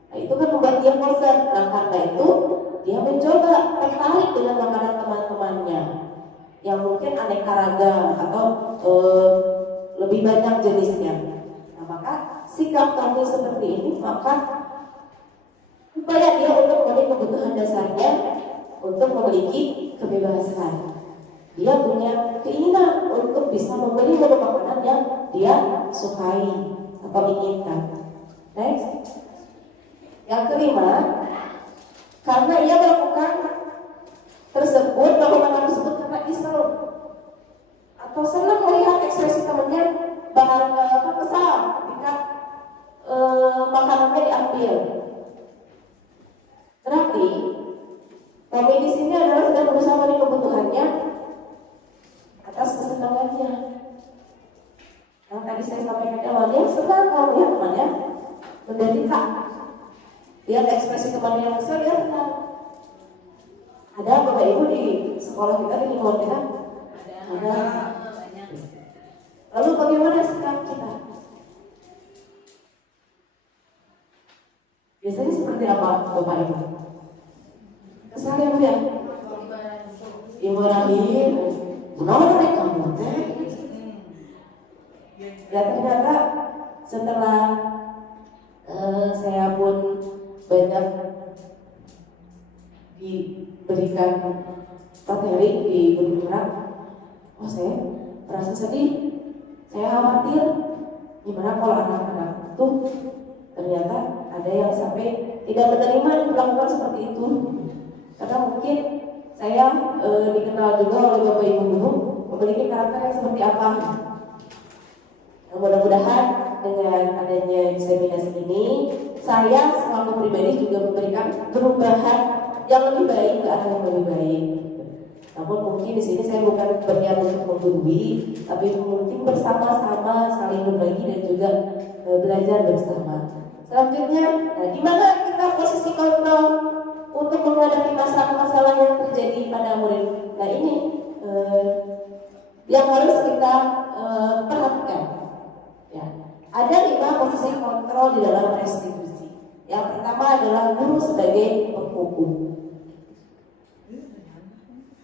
Nah itu kan membuat dia bosan. Nah karena itu dia mencoba tertarik dengan makanan teman-temannya yang mungkin aneka ragam atau lebih banyak jenisnya. Nah maka sikap Tommy seperti ini maka upaya dia untuk memenuhi kebutuhan dasarnya untuk memiliki kebebasan. Dia punya keinginan untuk bisa membeli menu makanan yang dia sukai atau inginkan. Next. Yang kelima, karena ia melakukan tersebut, melakukan tersebut karena iseng atau senang melihat ekspresi temannya kesal ketika makanannya diambil. Berarti Tommy di sini adalah sedang berusaha memenuhi kebutuhannya atas kesenangannya. Yang tadi saya sampaikan di awal, dia senang kalau melihat temannya menderita. Lihat ekspresi temannya yang kesal, dia senang. Ada Bapak Ibu di sekolah kita, di lingkungan kita? Ada. Lalu bagaimana sikap kita? Biasanya seperti apa Bapak Ibu? Kesal ya Bu ya? Dimarahin. Kenapa mereka kamu teh? Ya ternyata setelah saya pun banyak diberikan materi di Gunung Merak, oh saya merasa sedih, saya khawatir gimana kalau anak-anak itu ternyata ada yang sampai tidak menerima dilakukan seperti itu. Karena mungkin saya dikenal juga oleh Bapak Ibu guru memiliki karakter yang seperti apa. Nah, mudah-mudahan dengan adanya inseminasi ini, saya selaku pribadi juga memberikan perubahan yang lebih baik ke arah yang lebih baik. Namun mungkin di sini saya bukan berniat untuk menggurui, tapi mungkin bersama-sama saling berbagi dan juga belajar bersama. Selanjutnya, nah, di mana kita posisi kontrol untuk menghadapi masalah-masalah yang terjadi pada murid. Nah ini yang harus kita perhatikan. Ya. Ada 5 posisi kontrol di dalam restitusi. Yang pertama adalah guru sebagai penghukum.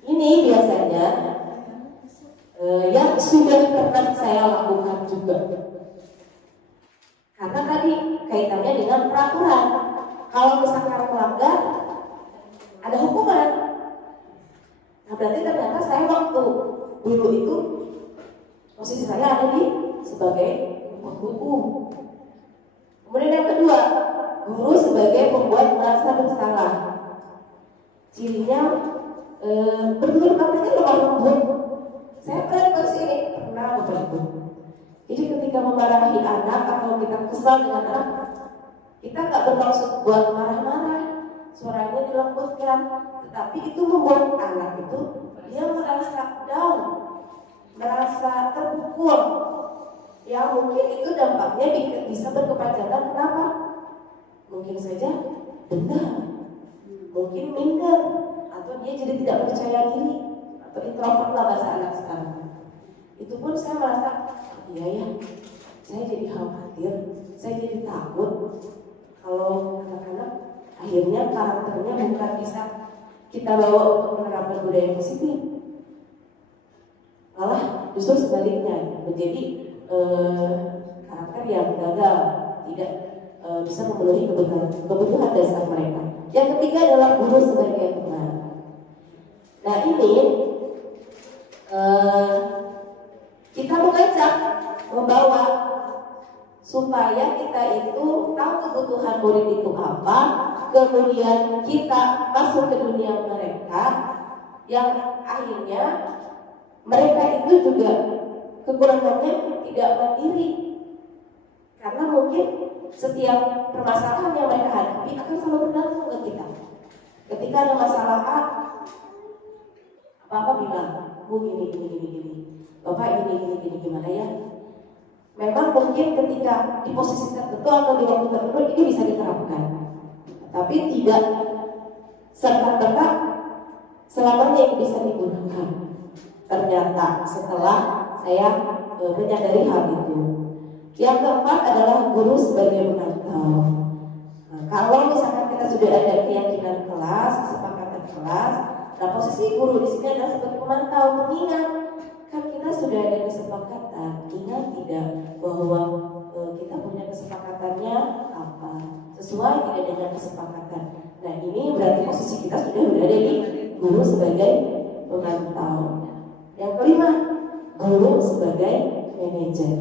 Ini biasanya yang sudah pernah saya lakukan juga. Karena tadi kaitannya dengan peraturan. Kalau misalkan melanggar, ada hukuman. Nah berarti ternyata saya waktu dulu itu posisi saya ada di sebagai penghukum. Kemudian yang kedua, guru sebagai pembuat merasa bersalah. Cirinya betul katanya lemah lembut. Saya pernah ini pernah beberapa. Jadi ketika memarahi anak atau kita kesal dengan anak, kita nggak bermaksud buat marah-marah, suaranya dilembutkan, tetapi itu membuat anak itu dia merasa down, merasa terpukul. Ya mungkin itu dampaknya bisa berkepanjangan. Kenapa? Mungkin saja dendam, mungkin minder, atau dia jadi tidak percaya diri, atau introvert lah bahasa anak sekarang. Itu pun saya merasa, iya ya, saya jadi khawatir, saya jadi takut kalau anak-anak akhirnya karakternya bukan bisa kita bawa untuk menerapkan budaya positif, malah justru sebaliknya menjadi karakter yang gagal, tidak bisa memenuhi kebutuhan dasar mereka. Yang ketiga adalah guru sebagai teman. Nah ini kita mengajak, membawa supaya kita itu tahu kebutuhan murid itu apa, kemudian kita masuk ke dunia mereka, yang akhirnya mereka itu juga kekurangannya tidak mandiri, karena mungkin setiap permasalahan yang mereka hadapi akan selalu bergantung ke kita. Ketika ada masalah A, apa bilang, Bu gini, Bapak gini, gimana ya? Memang mungkin ketika di posisi tertentu atau di waktu tertentu ini bisa diterapkan, tapi tidak serta-merta selamanya yang bisa digunakan. Ternyata setelah saya menyadari hal itu. Yang keempat adalah guru sebagai pemantau. Nah, kalau misalkan kita sudah ada keyakinan kelas, kesepakatan kelas, nah posisi guru di sini adalah sebagai pemantau, mengingat kan kita sudah ada kesepakatan. Ingat tidak bahwa kita punya kesepakatannya apa, sesuai tidak dengan kesepakatan. Nah ini berarti posisi kita sudah berada di guru sebagai pemantau. Yang kelima, guru sebagai manajer,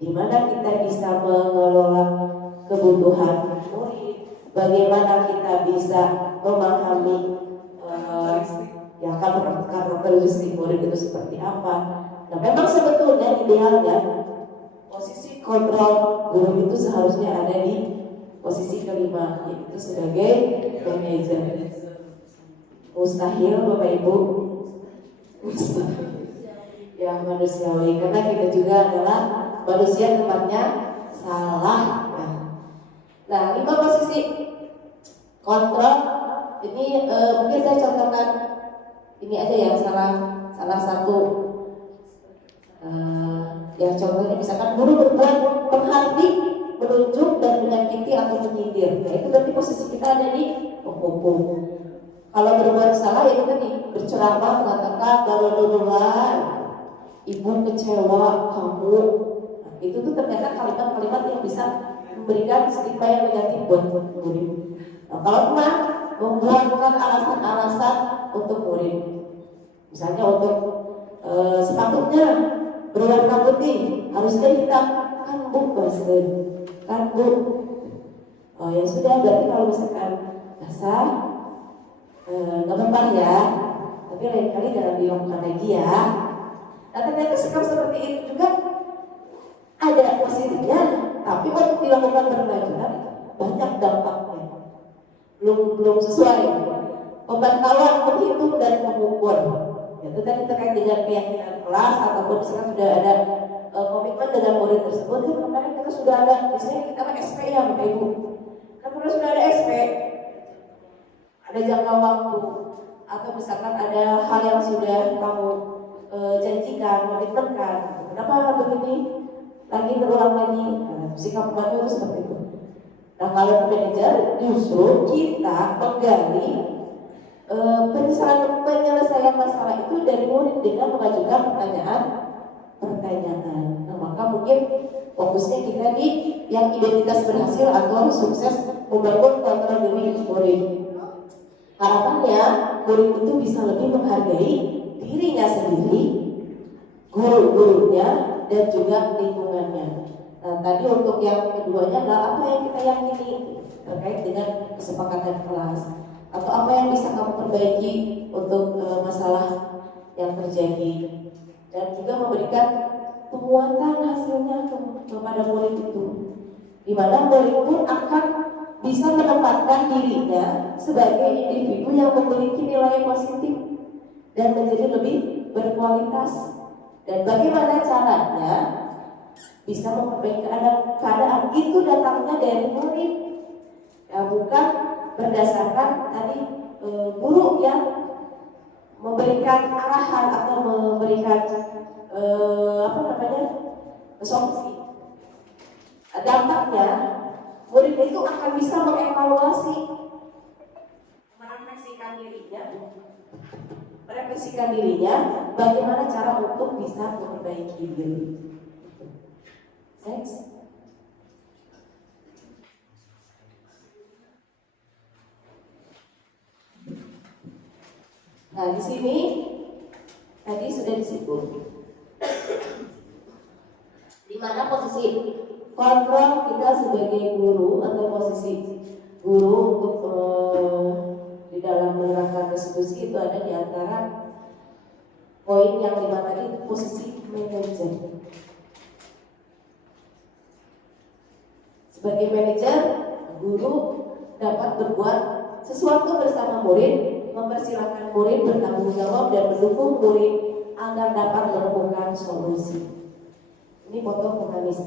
di mana kita bisa mengelola kebutuhan murid, bagaimana kita bisa memahami ya karakteristik murid itu seperti apa. Nah memang sebetulnya idealnya posisi kontrol guru itu seharusnya ada di posisi kelima, yaitu sebagai manajer. Mustahil Bapak Ibu, ya manusiawi, karena kita juga adalah manusia, tempatnya salah. Nah 5 posisi kontrol ini mungkin saya contohkan ini aja ya, salah satu yang contohnya misalkan guru berbuat menghardik, menunjuk dan menyakiti atau menyindir. Nah itu berarti posisi kita ada di hukum. Kalau berbuat salah ya tadi berceramah mengatakan duluan, ibu kecewa kamu. Nah, itu tuh ternyata kalimat-kalimat yang bisa memberikan stigma yang negatif buat murid. Nah, kalau teman membuatkan alasan-alasan untuk murid, misalnya untuk sepatutnya berwarna putih, harusnya hitam, kan bu basah, kan bu. Oh ya sudah, berarti kalau misalkan basah nggak apa-apa ya, tapi lain kali jangan dilakukan lagi ya. Nah ternyata sikap seperti itu juga ada positifnya, tapi waktu dilakukan berkelanjutan banyak dampaknya. Belum sesuai. Pembantauan, menghitung dan mengukur. Itu tadi terkait dengan keyakinan kelas ataupun misalkan sudah ada komitmen dengan murid tersebut. Kan kemarin kita sudah ada, misalnya kita kan SP ya Bapak Ibu. Kan kemudian sudah ada SP, ada jangka waktu, atau misalkan ada hal yang sudah kamu janjikan, komitmenkan. Kenapa begini lagi terulang lagi? Nah, sikap pemantau itu seperti itu. Nah kalau manajer justru kita menggali penyelesaian masalah itu dari murid dengan mengajukan pertanyaan. Nah maka mungkin fokusnya kita di yang identitas berhasil atau sukses membangun kontrol diri murid. Harapannya murid itu bisa lebih menghargai dirinya sendiri, guru-gurunya, dan juga lingkungannya. Nah tadi untuk yang keduanya adalah apa yang kita yakini terkait dengan kesepakatan kelas, atau apa yang bisa kamu perbaiki untuk masalah yang terjadi, dan juga memberikan penguatan hasilnya kepada murid itu, di mana murid pun akan bisa menempatkan dirinya sebagai individu yang memiliki nilai positif dan menjadi lebih berkualitas. Dan bagaimana caranya bisa memperbaiki keadaan itu datangnya dari murid, ya, bukan berdasarkan tadi guru yang memberikan arahan atau memberikan solusi. Dampaknya murid itu akan bisa mengevaluasi, merefleksikan dirinya bagaimana cara untuk bisa memperbaiki diri. Next. Nah, di sini tadi sudah disebut di mana posisi kontrol kita sebagai guru atau posisi guru untuk di dalam menerapkan restitusi itu ada di antara poin yang lima tadi, posisi manajer. Sebagai manajer, guru dapat berbuat sesuatu bersama murid, mempersilahkan murid bertanggung jawab dan mendukung murid agar dapat menemukan solusi. Ini foto pemanis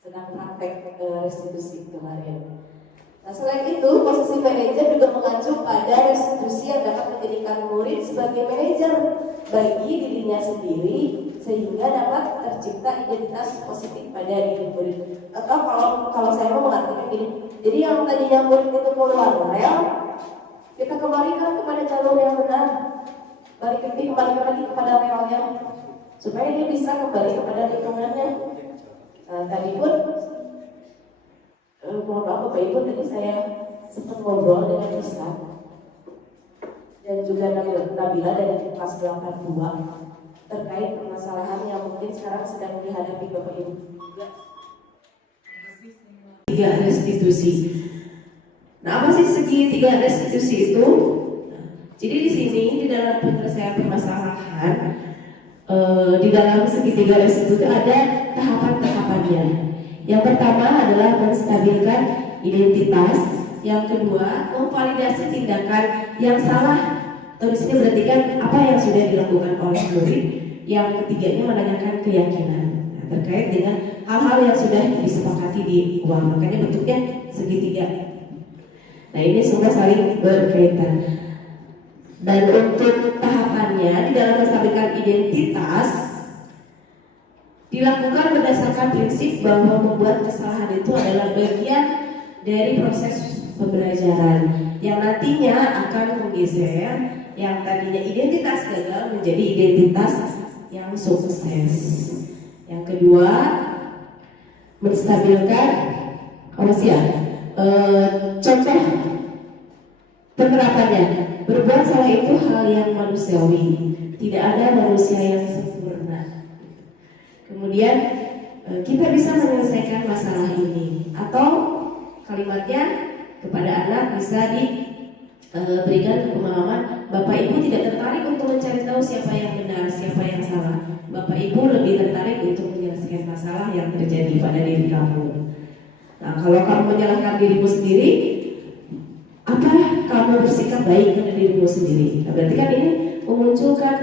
sedang praktek restitusi kemarin. Nah, selain itu, posisi manajer juga mengacu pada restitusi yang dapat menjadikan murid sebagai manajer bagi dirinya sendiri sehingga dapat tercipta identitas positif pada diri murid. Atau kalau saya mau mengartikan gini, jadi yang tadinya murid itu keluar rel, kita kembalikan kepada jalur yang benar, kembalikan lagi kepada relnya supaya dia bisa kembali kepada lingkungannya. Nah, tadi pun mohon maaf Bapak Ibu, tadi saya sempat ngobrol dengan Ustaz dan juga Nabila dari kelas 82 terkait permasalahan yang mungkin sekarang sedang dihadapi Bapak Ibu juga. Tiga restitusi. Nah, apa sih segitiga restitusi itu? Jadi di sini di dalam penyelesaian permasalahan di dalam segitiga restitusi ada tahapan-tahapannya. Yang pertama adalah menstabilkan identitas, yang kedua memvalidasi tindakan yang salah. Atau di sini berarti kan apa yang sudah dilakukan oleh murid. Yang ketiganya menanyakan keyakinan terkait dengan hal-hal yang sudah disepakati di uang. Makanya bentuknya segitiga. Nah, ini semua saling berkaitan. Dan untuk tahapannya di dalam menstabilkan identitas dilakukan berdasarkan prinsip bahwa membuat kesalahan itu adalah bagian dari proses pembelajaran yang nantinya akan menggeser yang tadinya identitas gagal menjadi identitas yang sukses. Yang kedua, menstabilkan contoh penerapannya. Berbuat salah itu hal yang manusiawi, tidak ada manusia yang sempurna. Kemudian kita bisa menyelesaikan masalah ini, atau kalimatnya kepada anak bisa diberikan pemahaman, Bapak Ibu tidak tertarik untuk mencari tahu siapa yang benar, siapa yang salah. Bapak Ibu lebih tertarik untuk menyelesaikan masalah yang terjadi pada diri kamu. Nah, kalau kamu menyalahkan dirimu sendiri, apa kamu bersikap baik pada dirimu sendiri? Nah, berarti kan ini memunculkan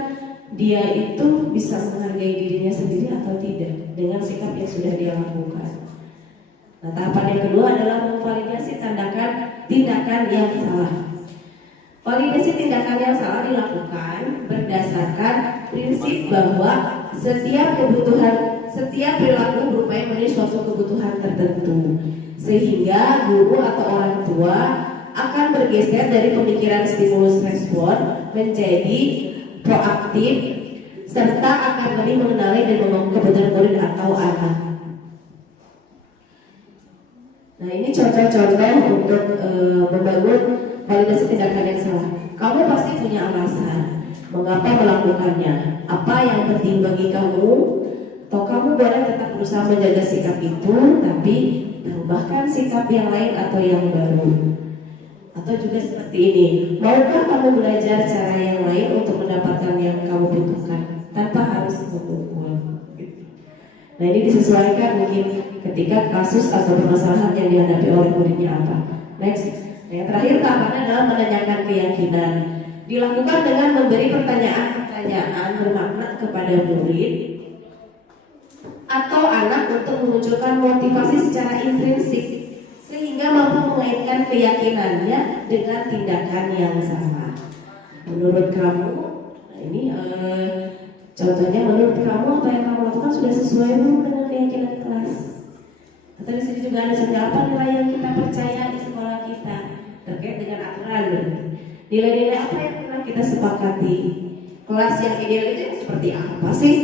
dia itu bisa menghargai dirinya sendiri atau tidak dengan sikap yang sudah dia lakukan. Nah, tahapan yang kedua adalah memvalidasi tindakan yang salah. Validasi tindakan yang salah dilakukan berdasarkan prinsip bahwa setiap perilaku berupaya memenuhi suatu kebutuhan tertentu, sehingga guru atau orang tua akan bergeser dari pemikiran stimulus respon menjadi proaktif serta akan lebih mengenali dan membangun kebutuhan murid atau anak. Nah, ini contoh-contoh untuk membangun validasi tindakan yang salah. Kamu pasti punya alasan mengapa melakukannya, apa yang penting bagi kamu, atau kamu boleh tetap berusaha menjaga sikap itu, tapi tambahkan sikap yang lain atau yang baru. Atau juga seperti ini, maukah kamu belajar cara yang lain untuk mendapatkan yang kamu butuhkan tanpa harus memukul? Nah, ini disesuaikan mungkin ketika kasus atau permasalahan yang dihadapi oleh muridnya apa. Next, yang terakhir tahapannya adalah menanyakan keyakinan. Dilakukan dengan memberi pertanyaan-pertanyaan bermakna kepada murid atau anak untuk memunculkan motivasi secara intrinsik sehingga mampu mengaitkan keyakinannya dengan tindakan yang sama. Menurut kamu, nah ini contohnya, menurut kamu apa yang kamu lakukan sudah sesuai belum dengan keyakinan kelas? Atau di sini juga ada contoh apa nilai yang kita percaya di sekolah kita terkait dengan aturan. Nilai-nilai apa yang pernah kita sepakati? Kelas yang ideal itu seperti apa sih?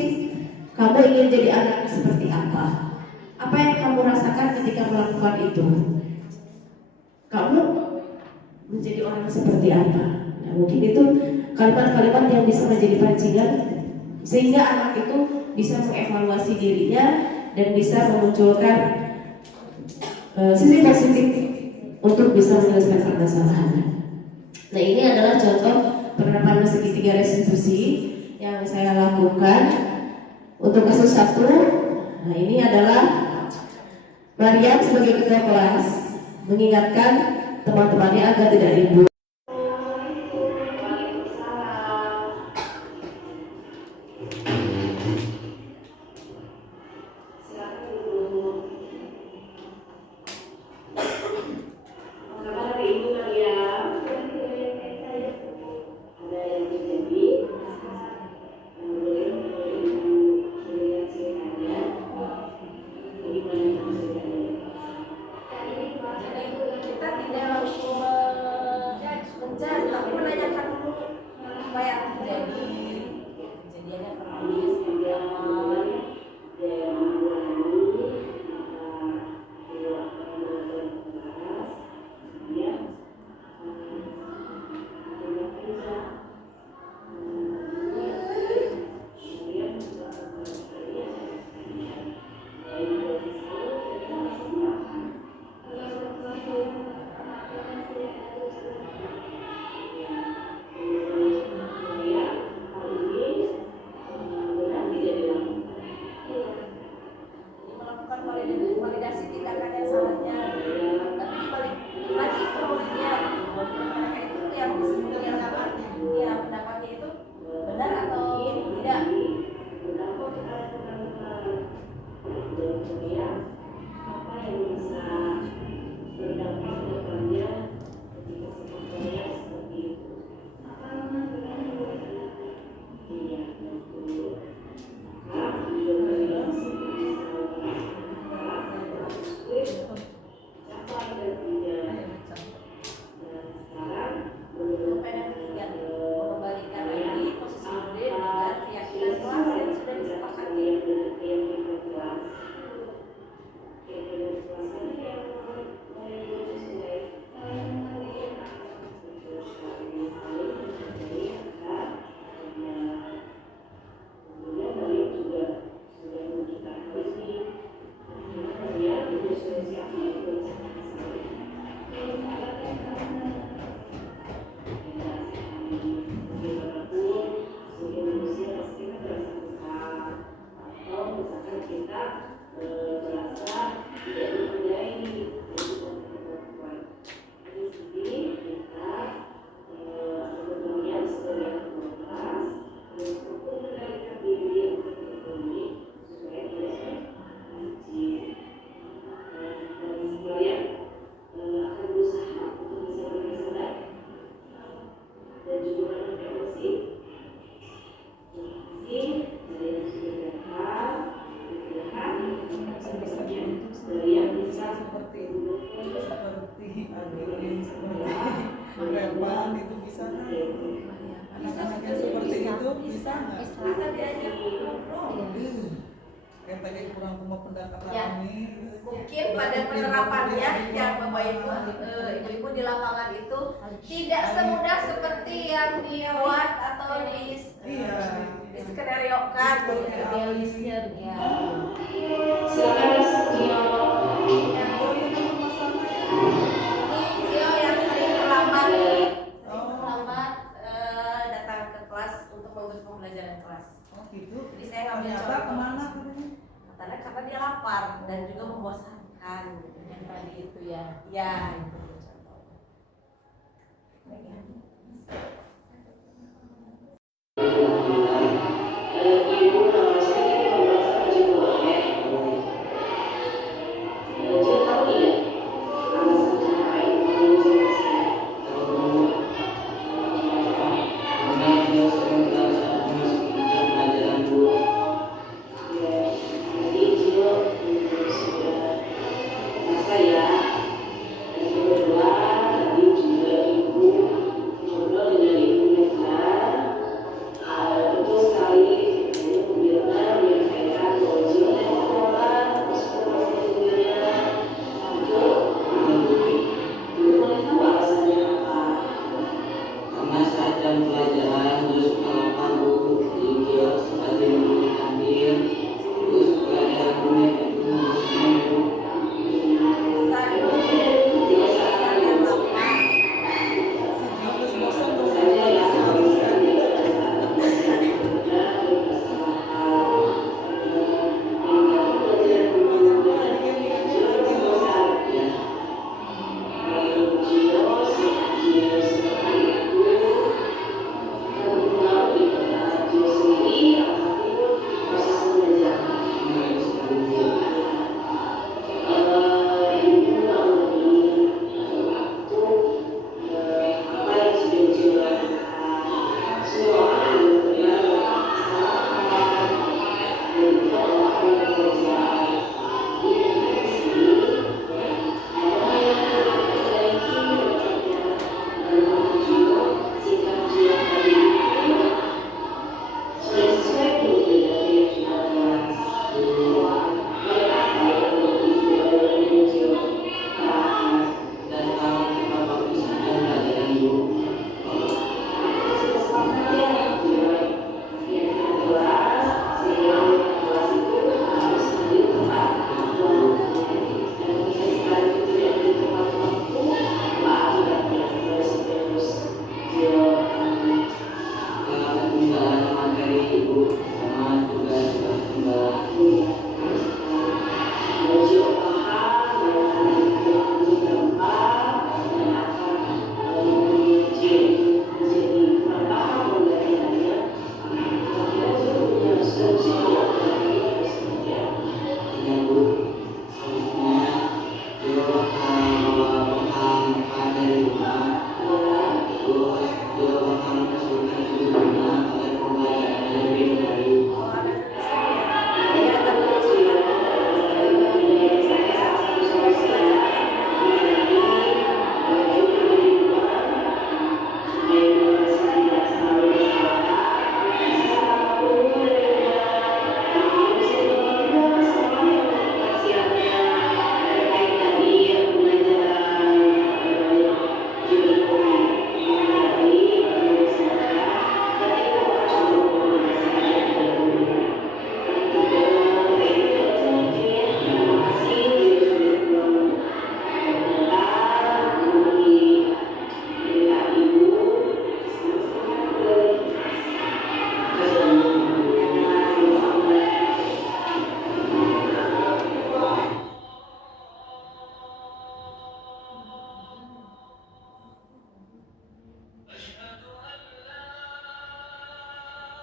Kamu ingin jadi anak seperti apa? Apa yang kamu rasakan ketika melakukan itu? Kamu menjadi orang seperti apa? Nah, mungkin itu kalimat-kalimat yang bisa menjadi pancingan sehingga anak itu bisa mengevaluasi dirinya dan bisa memunculkan sisi positif untuk bisa menyelesaikan permasalahan. Nah, ini adalah contoh penerapan segitiga restitusi yang saya lakukan untuk kasus 1. Nah, ini adalah Mariam sebagai ketua kelas mengingatkan teman-temannya agar tidak ribut. validasi tindakan yang salahnya, tapi balik lagi promosinya mereka itu yang apa ya pendapatnya itu benar atau tidak. Apa yang bisa berdampak depannya ketika semuanya seperti itu. Iya, betul. Mungkin pada penerapannya yang Bapak Ibu di lapangan itu tidak semudah seperti yang dibuat atau diskenariokan idealisnya. Silakan yang sering terlambat datang ke kelas untuk mengurus pembelajaran kelas. Oh gitu. Jadi saya ngambil contoh kemana? Karena dia lapar dan juga membosankan yang tadi itu ya. Ya itu contoh. Ibu nama saya kita membahas juga ya. Dia tahu tidak alasan kenapa ibu menunjuk saya. Saya dan kedua tadi juga ibu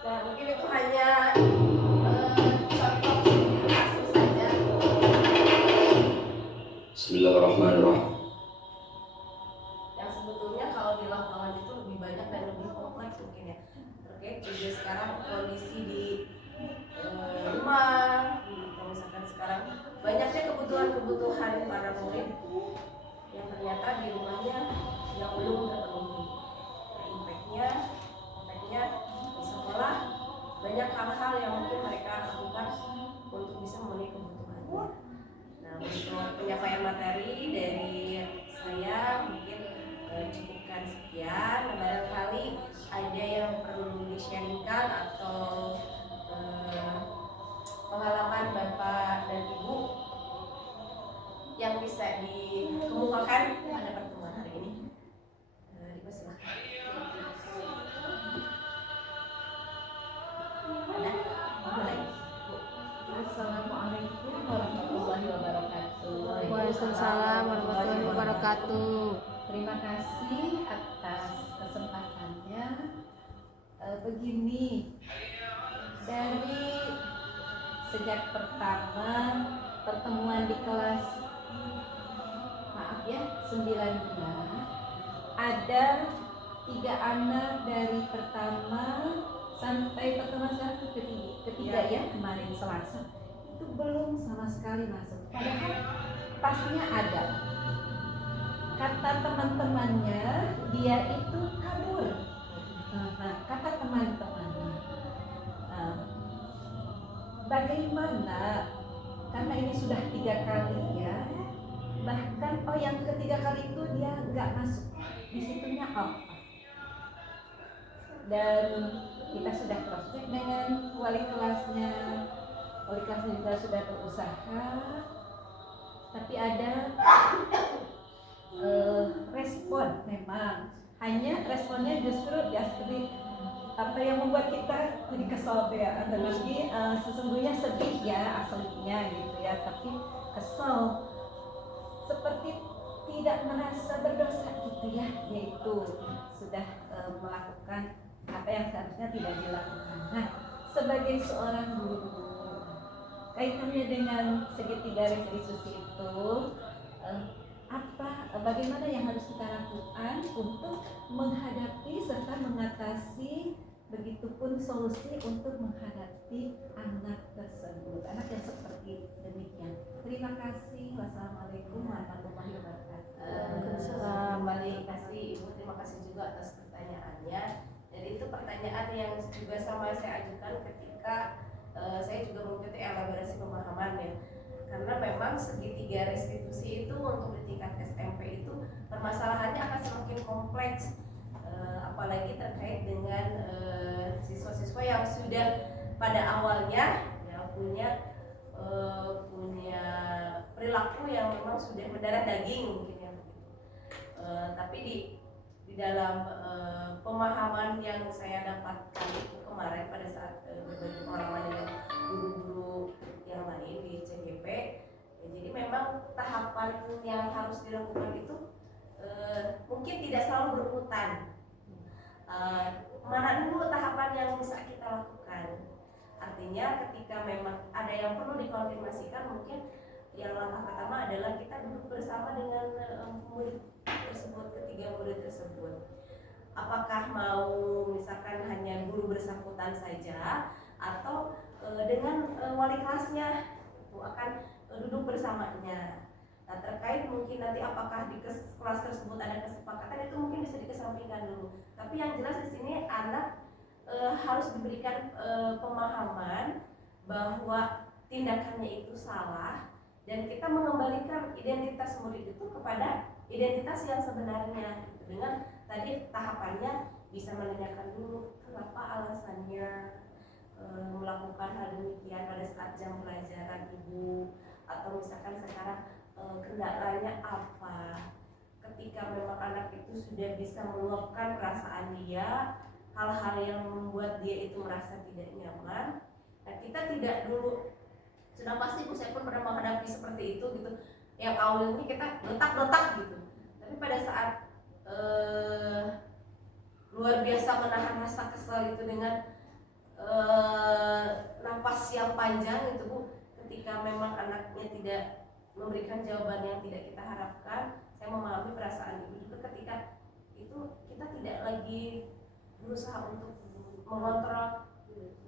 Nah, mungkin itu hanya contoh kasus saja. Bismillahirrahmanirrahim. Yang sebetulnya kalau di lapangan itu lebih banyak dan lebih kompleks mungkin ya. Terkait juga sekarang kondisi di rumah, gitu. Misalkan sekarang banyaknya kebutuhan para murid yang ternyata di rumahnya yang belum terpenuhi. Efeknya di sekolah banyak hal-hal yang mungkin mereka lakukan untuk bisa memenuhi kebutuhannya. Nah, untuk penyampaian materi dari saya mungkin cukupkan sekian. Nah, barangkali ada yang perlu di-sharingkan atau pengalaman Bapak dan Ibu yang bisa dikemukakan pada pertemuan hari ini. Ibu silakan. Ada? Boleh? Assalamualaikum warahmatullahi wabarakatuh. Waalaikumsalam warahmatullahi wabarakatuh. Terima kasih atas kesempatannya. Begini, dari sejak pertama pertemuan di kelas, maaf ya, 9 ada 3 anak dari pertama sampai pertemuan ketiga ya, kemarin Selasa itu belum sama sekali masuk. Padahal tasnya ada. Kata teman-temannya dia itu kabur. Nah, kata teman-temannya. Bagaimana? Karena ini sudah 3 kali ya. Bahkan yang ketiga kali itu dia nggak masuk. Disitunya apa? Dan kita sudah cross check dengan wali kelasnya. Wali kelasnya juga sudah berusaha, tapi ada respon memang. Hanya responnya justru seperti apa yang membuat kita jadi kesal ya. Dan lagi sesungguhnya sedih ya aslinya gitu ya, tapi kesal seperti tidak merasa berdosa gitu ya, yaitu sudah melakukan apa yang seharusnya tidak dilakukan. Nah, sebagai seorang guru, kaitannya dengan segitiga restitusi itu, bagaimana yang harus kita lakukan untuk menghadapi serta mengatasi, begitupun solusi untuk menghadapi anak tersebut, anak yang seperti demikian. Terima kasih. Wassalamualaikum warahmatullahi wabarakatuh. Kembali kasih Ibu, terima kasih juga atas pertanyaannya. Dan itu pertanyaan yang juga sama saya ajukan ketika saya juga mengikuti elaborasi pemahaman ya. Karena memang segitiga restitusi itu untuk di tingkat SMP itu permasalahannya akan semakin kompleks, apalagi terkait dengan siswa-siswa yang sudah pada awalnya ya, punya perilaku yang memang sudah mendarah daging mungkin ya. Tapi di dalam pemahaman pemahaman yang saya dapatkan itu kemarin pada saat berbagi pengalaman dengan guru-guru yang lain di CGP. Ya, jadi memang tahapan yang harus dilakukan itu mungkin tidak selalu berurutan. Mana dulu tahapan yang bisa kita lakukan. Artinya ketika memang ada yang perlu dikonfirmasikan, mungkin yang langkah pertama adalah kita duduk bersama dengan murid tersebut, ketiga murid tersebut. Apakah mau misalkan hanya guru bersangkutan saja atau dengan wali kelasnya itu akan duduk bersamanya. Nah, terkait mungkin nanti apakah di kelas tersebut ada kesepakatan, itu mungkin bisa dikesampingkan dulu. Tapi yang jelas di sini anak harus diberikan pemahaman bahwa tindakannya itu salah dan kita mengembalikan identitas murid itu kepada identitas yang sebenarnya. Dengan tadi tahapannya bisa menanyakan dulu kenapa alasannya melakukan hal demikian pada saat jam pelajaran ibu, atau misalkan sekarang kendalanya apa. Ketika memang anak itu sudah bisa meluapkan perasaan dia, hal-hal yang membuat dia itu merasa tidak nyaman, nah kita tidak dulu, sudah pasti Bu saya pun pernah menghadapi seperti itu gitu, yang awalnya kita letak-letak gitu, tapi pada saat luar biasa menahan rasa kesal itu dengan nafas yang panjang itu Bu, ketika memang anaknya tidak memberikan jawaban yang tidak kita harapkan, saya memahami perasaan ibu juga ketika itu kita tidak lagi berusaha untuk mengontrol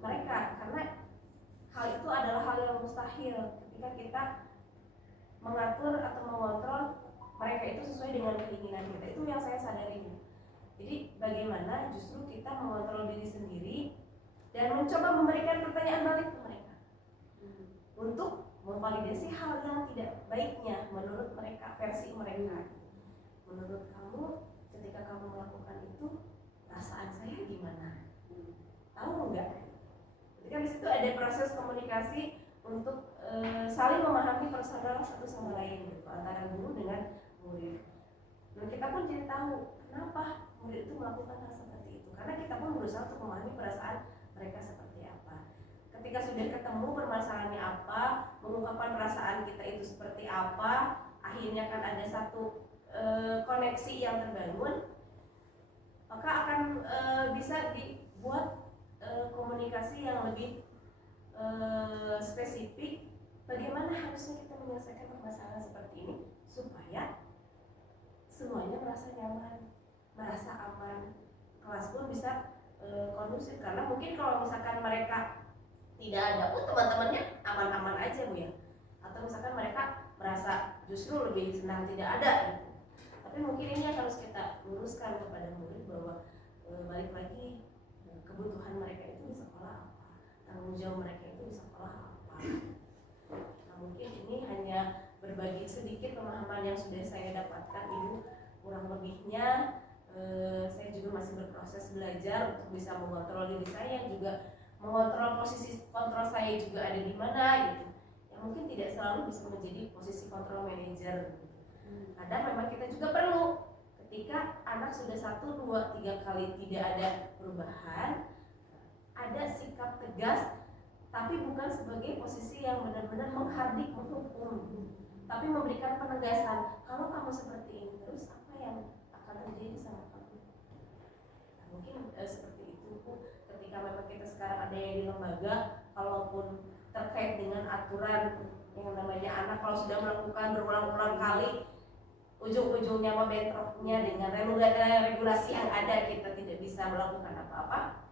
mereka, karena hal itu adalah hal yang mustahil ketika kita mengatur atau mengontrol mereka itu sesuai dengan keinginan kita. Itu yang saya sadari. Jadi bagaimana justru kita mengontrol diri sendiri dan mencoba memberikan pertanyaan balik ke mereka untuk memvalidasi hal yang tidak baiknya menurut mereka, versi mereka. Menurut kamu ketika kamu melakukan itu perasaan saya gimana? Tahu nggak? Ketika di situ ada proses komunikasi untuk saling memahami personal satu sama lain gitu, antara guru dengan murid. Dan kita pun jadi tahu kenapa murid itu melakukan hal seperti itu, karena kita pun berusaha untuk memahami perasaan mereka seperti apa. Ketika sudah ketemu permasalahannya apa, mengungkapkan perasaan kita itu seperti apa, akhirnya kan ada satu koneksi yang terbangun, maka akan bisa dibuat komunikasi yang lebih spesifik bagaimana harusnya kita menyelesaikan permasalahan seperti ini supaya semuanya merasa nyaman, merasa aman, kelas pun bisa kondusif. Karena mungkin kalau misalkan mereka tidak ada, teman-temannya aman-aman aja Bu ya, atau misalkan mereka merasa justru lebih senang tidak ada gitu. Tapi mungkin ini yang harus kita luruskan kepada murid bahwa balik lagi kebutuhan mereka itu di sekolah apa, tanggung jawab mereka itu di sekolah apa. Nah mungkin ini hanya berbagi sedikit pemahaman yang sudah saya dapatkan Ibu, kurang lebihnya saya juga masih berproses belajar untuk bisa mengontrol diri saya, juga mengontrol posisi kontrol saya juga ada di mana gitu. Yang mungkin tidak selalu bisa menjadi posisi kontrol manajer gitu. Kadang memang kita juga perlu ketika anak sudah 1, 2, 3 kali tidak ada perubahan, ada sikap tegas, tapi bukan sebagai posisi yang benar-benar menghardik, menghukum, tapi memberikan penegasan. Kalau kamu seperti ini terus, apa yang akan terjadi sama kamu? Nah, mungkin seperti itu ketika memang kita sekarang ada yang di lembaga, kalaupun terkait dengan aturan yang namanya anak kalau sudah melakukan berulang-ulang kali, ujung-ujungnya membentroknya dengan regulasi yang ada, kita tidak bisa melakukan apa-apa,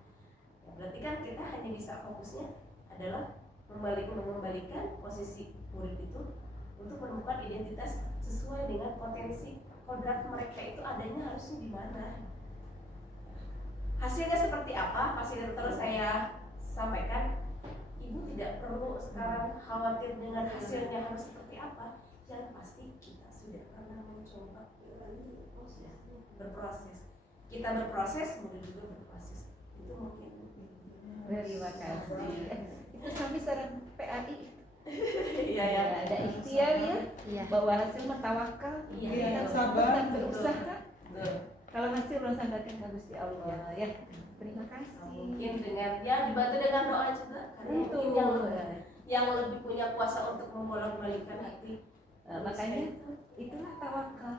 ya berarti kan kita hanya bisa fokusnya adalah mengembalikan posisi murid itu untuk menemukan identitas sesuai dengan potensi kodrat mereka itu adanya harusnya di mana. Hasilnya seperti apa? Pasti terus saya sampaikan. Ibu tidak perlu sekarang khawatir dengan hasilnya harus seperti apa. Yang pasti kita sudah pernah mencoba berproses. Kita berproses, murid juga berproses. Itu mungkin. Terima kasih. Itu sampai saran PAI. Iya ya. Ada ikhtiar ya, bahwa hasil tawakal. Iya. Sabar dan berusaha. Kalau masih belum sandarkan ke Gusti Allah ya. Terima kasih. Mungkin dengan ya dibantu dengan doa juga karena mungkin yang lebih punya kuasa untuk membolak-balikkan hati. Makanya itulah tawakal.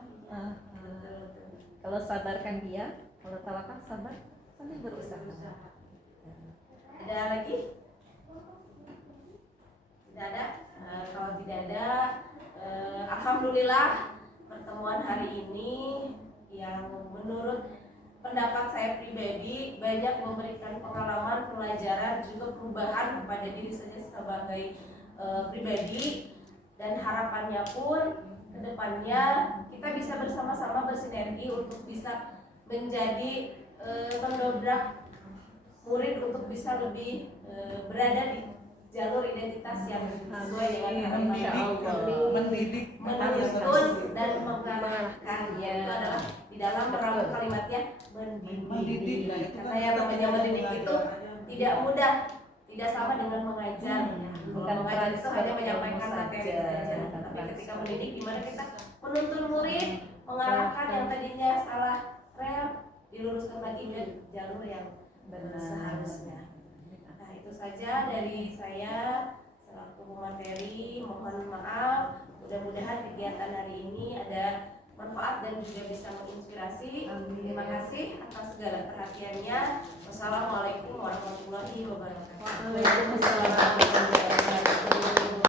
Kalau sabarkan dia, kalau tawakal sabar sambil berusaha. Ada lagi? Tidak ada? Kalau tidak ada, alhamdulillah pertemuan hari ini yang menurut pendapat saya pribadi banyak memberikan pengalaman, pelajaran, juga perubahan kepada diri saya sebagai pribadi, dan harapannya pun kedepannya kita bisa bersama-sama bersinergi untuk bisa menjadi mendobrak murid untuk bisa lebih berada di jalur identitas yang sesuai dengan harapan mendidik, menuntun dan mengarahkan. Itu adalah di dalam merangkum kalimatnya mendidik. Karena yang namanya mendidik itu tidak mudah, tidak sama dengan mengajar. Bukan mengajar itu hanya menyampaikan materi saja, tapi ketika mendidik dimana kita menuntun murid, mengarahkan yang tadinya salah rel, diluruskan lagi ke jalur yang seharusnya. Nah, itu saja dari saya selaku pemateri. Mohon maaf, mudah-mudahan kegiatan hari ini ada manfaat dan juga bisa menginspirasi. Terima kasih atas segala perhatiannya. Wassalamualaikum warahmatullahi wabarakatuh. Waalaikumsalam warahmatullahi wabarakatuh.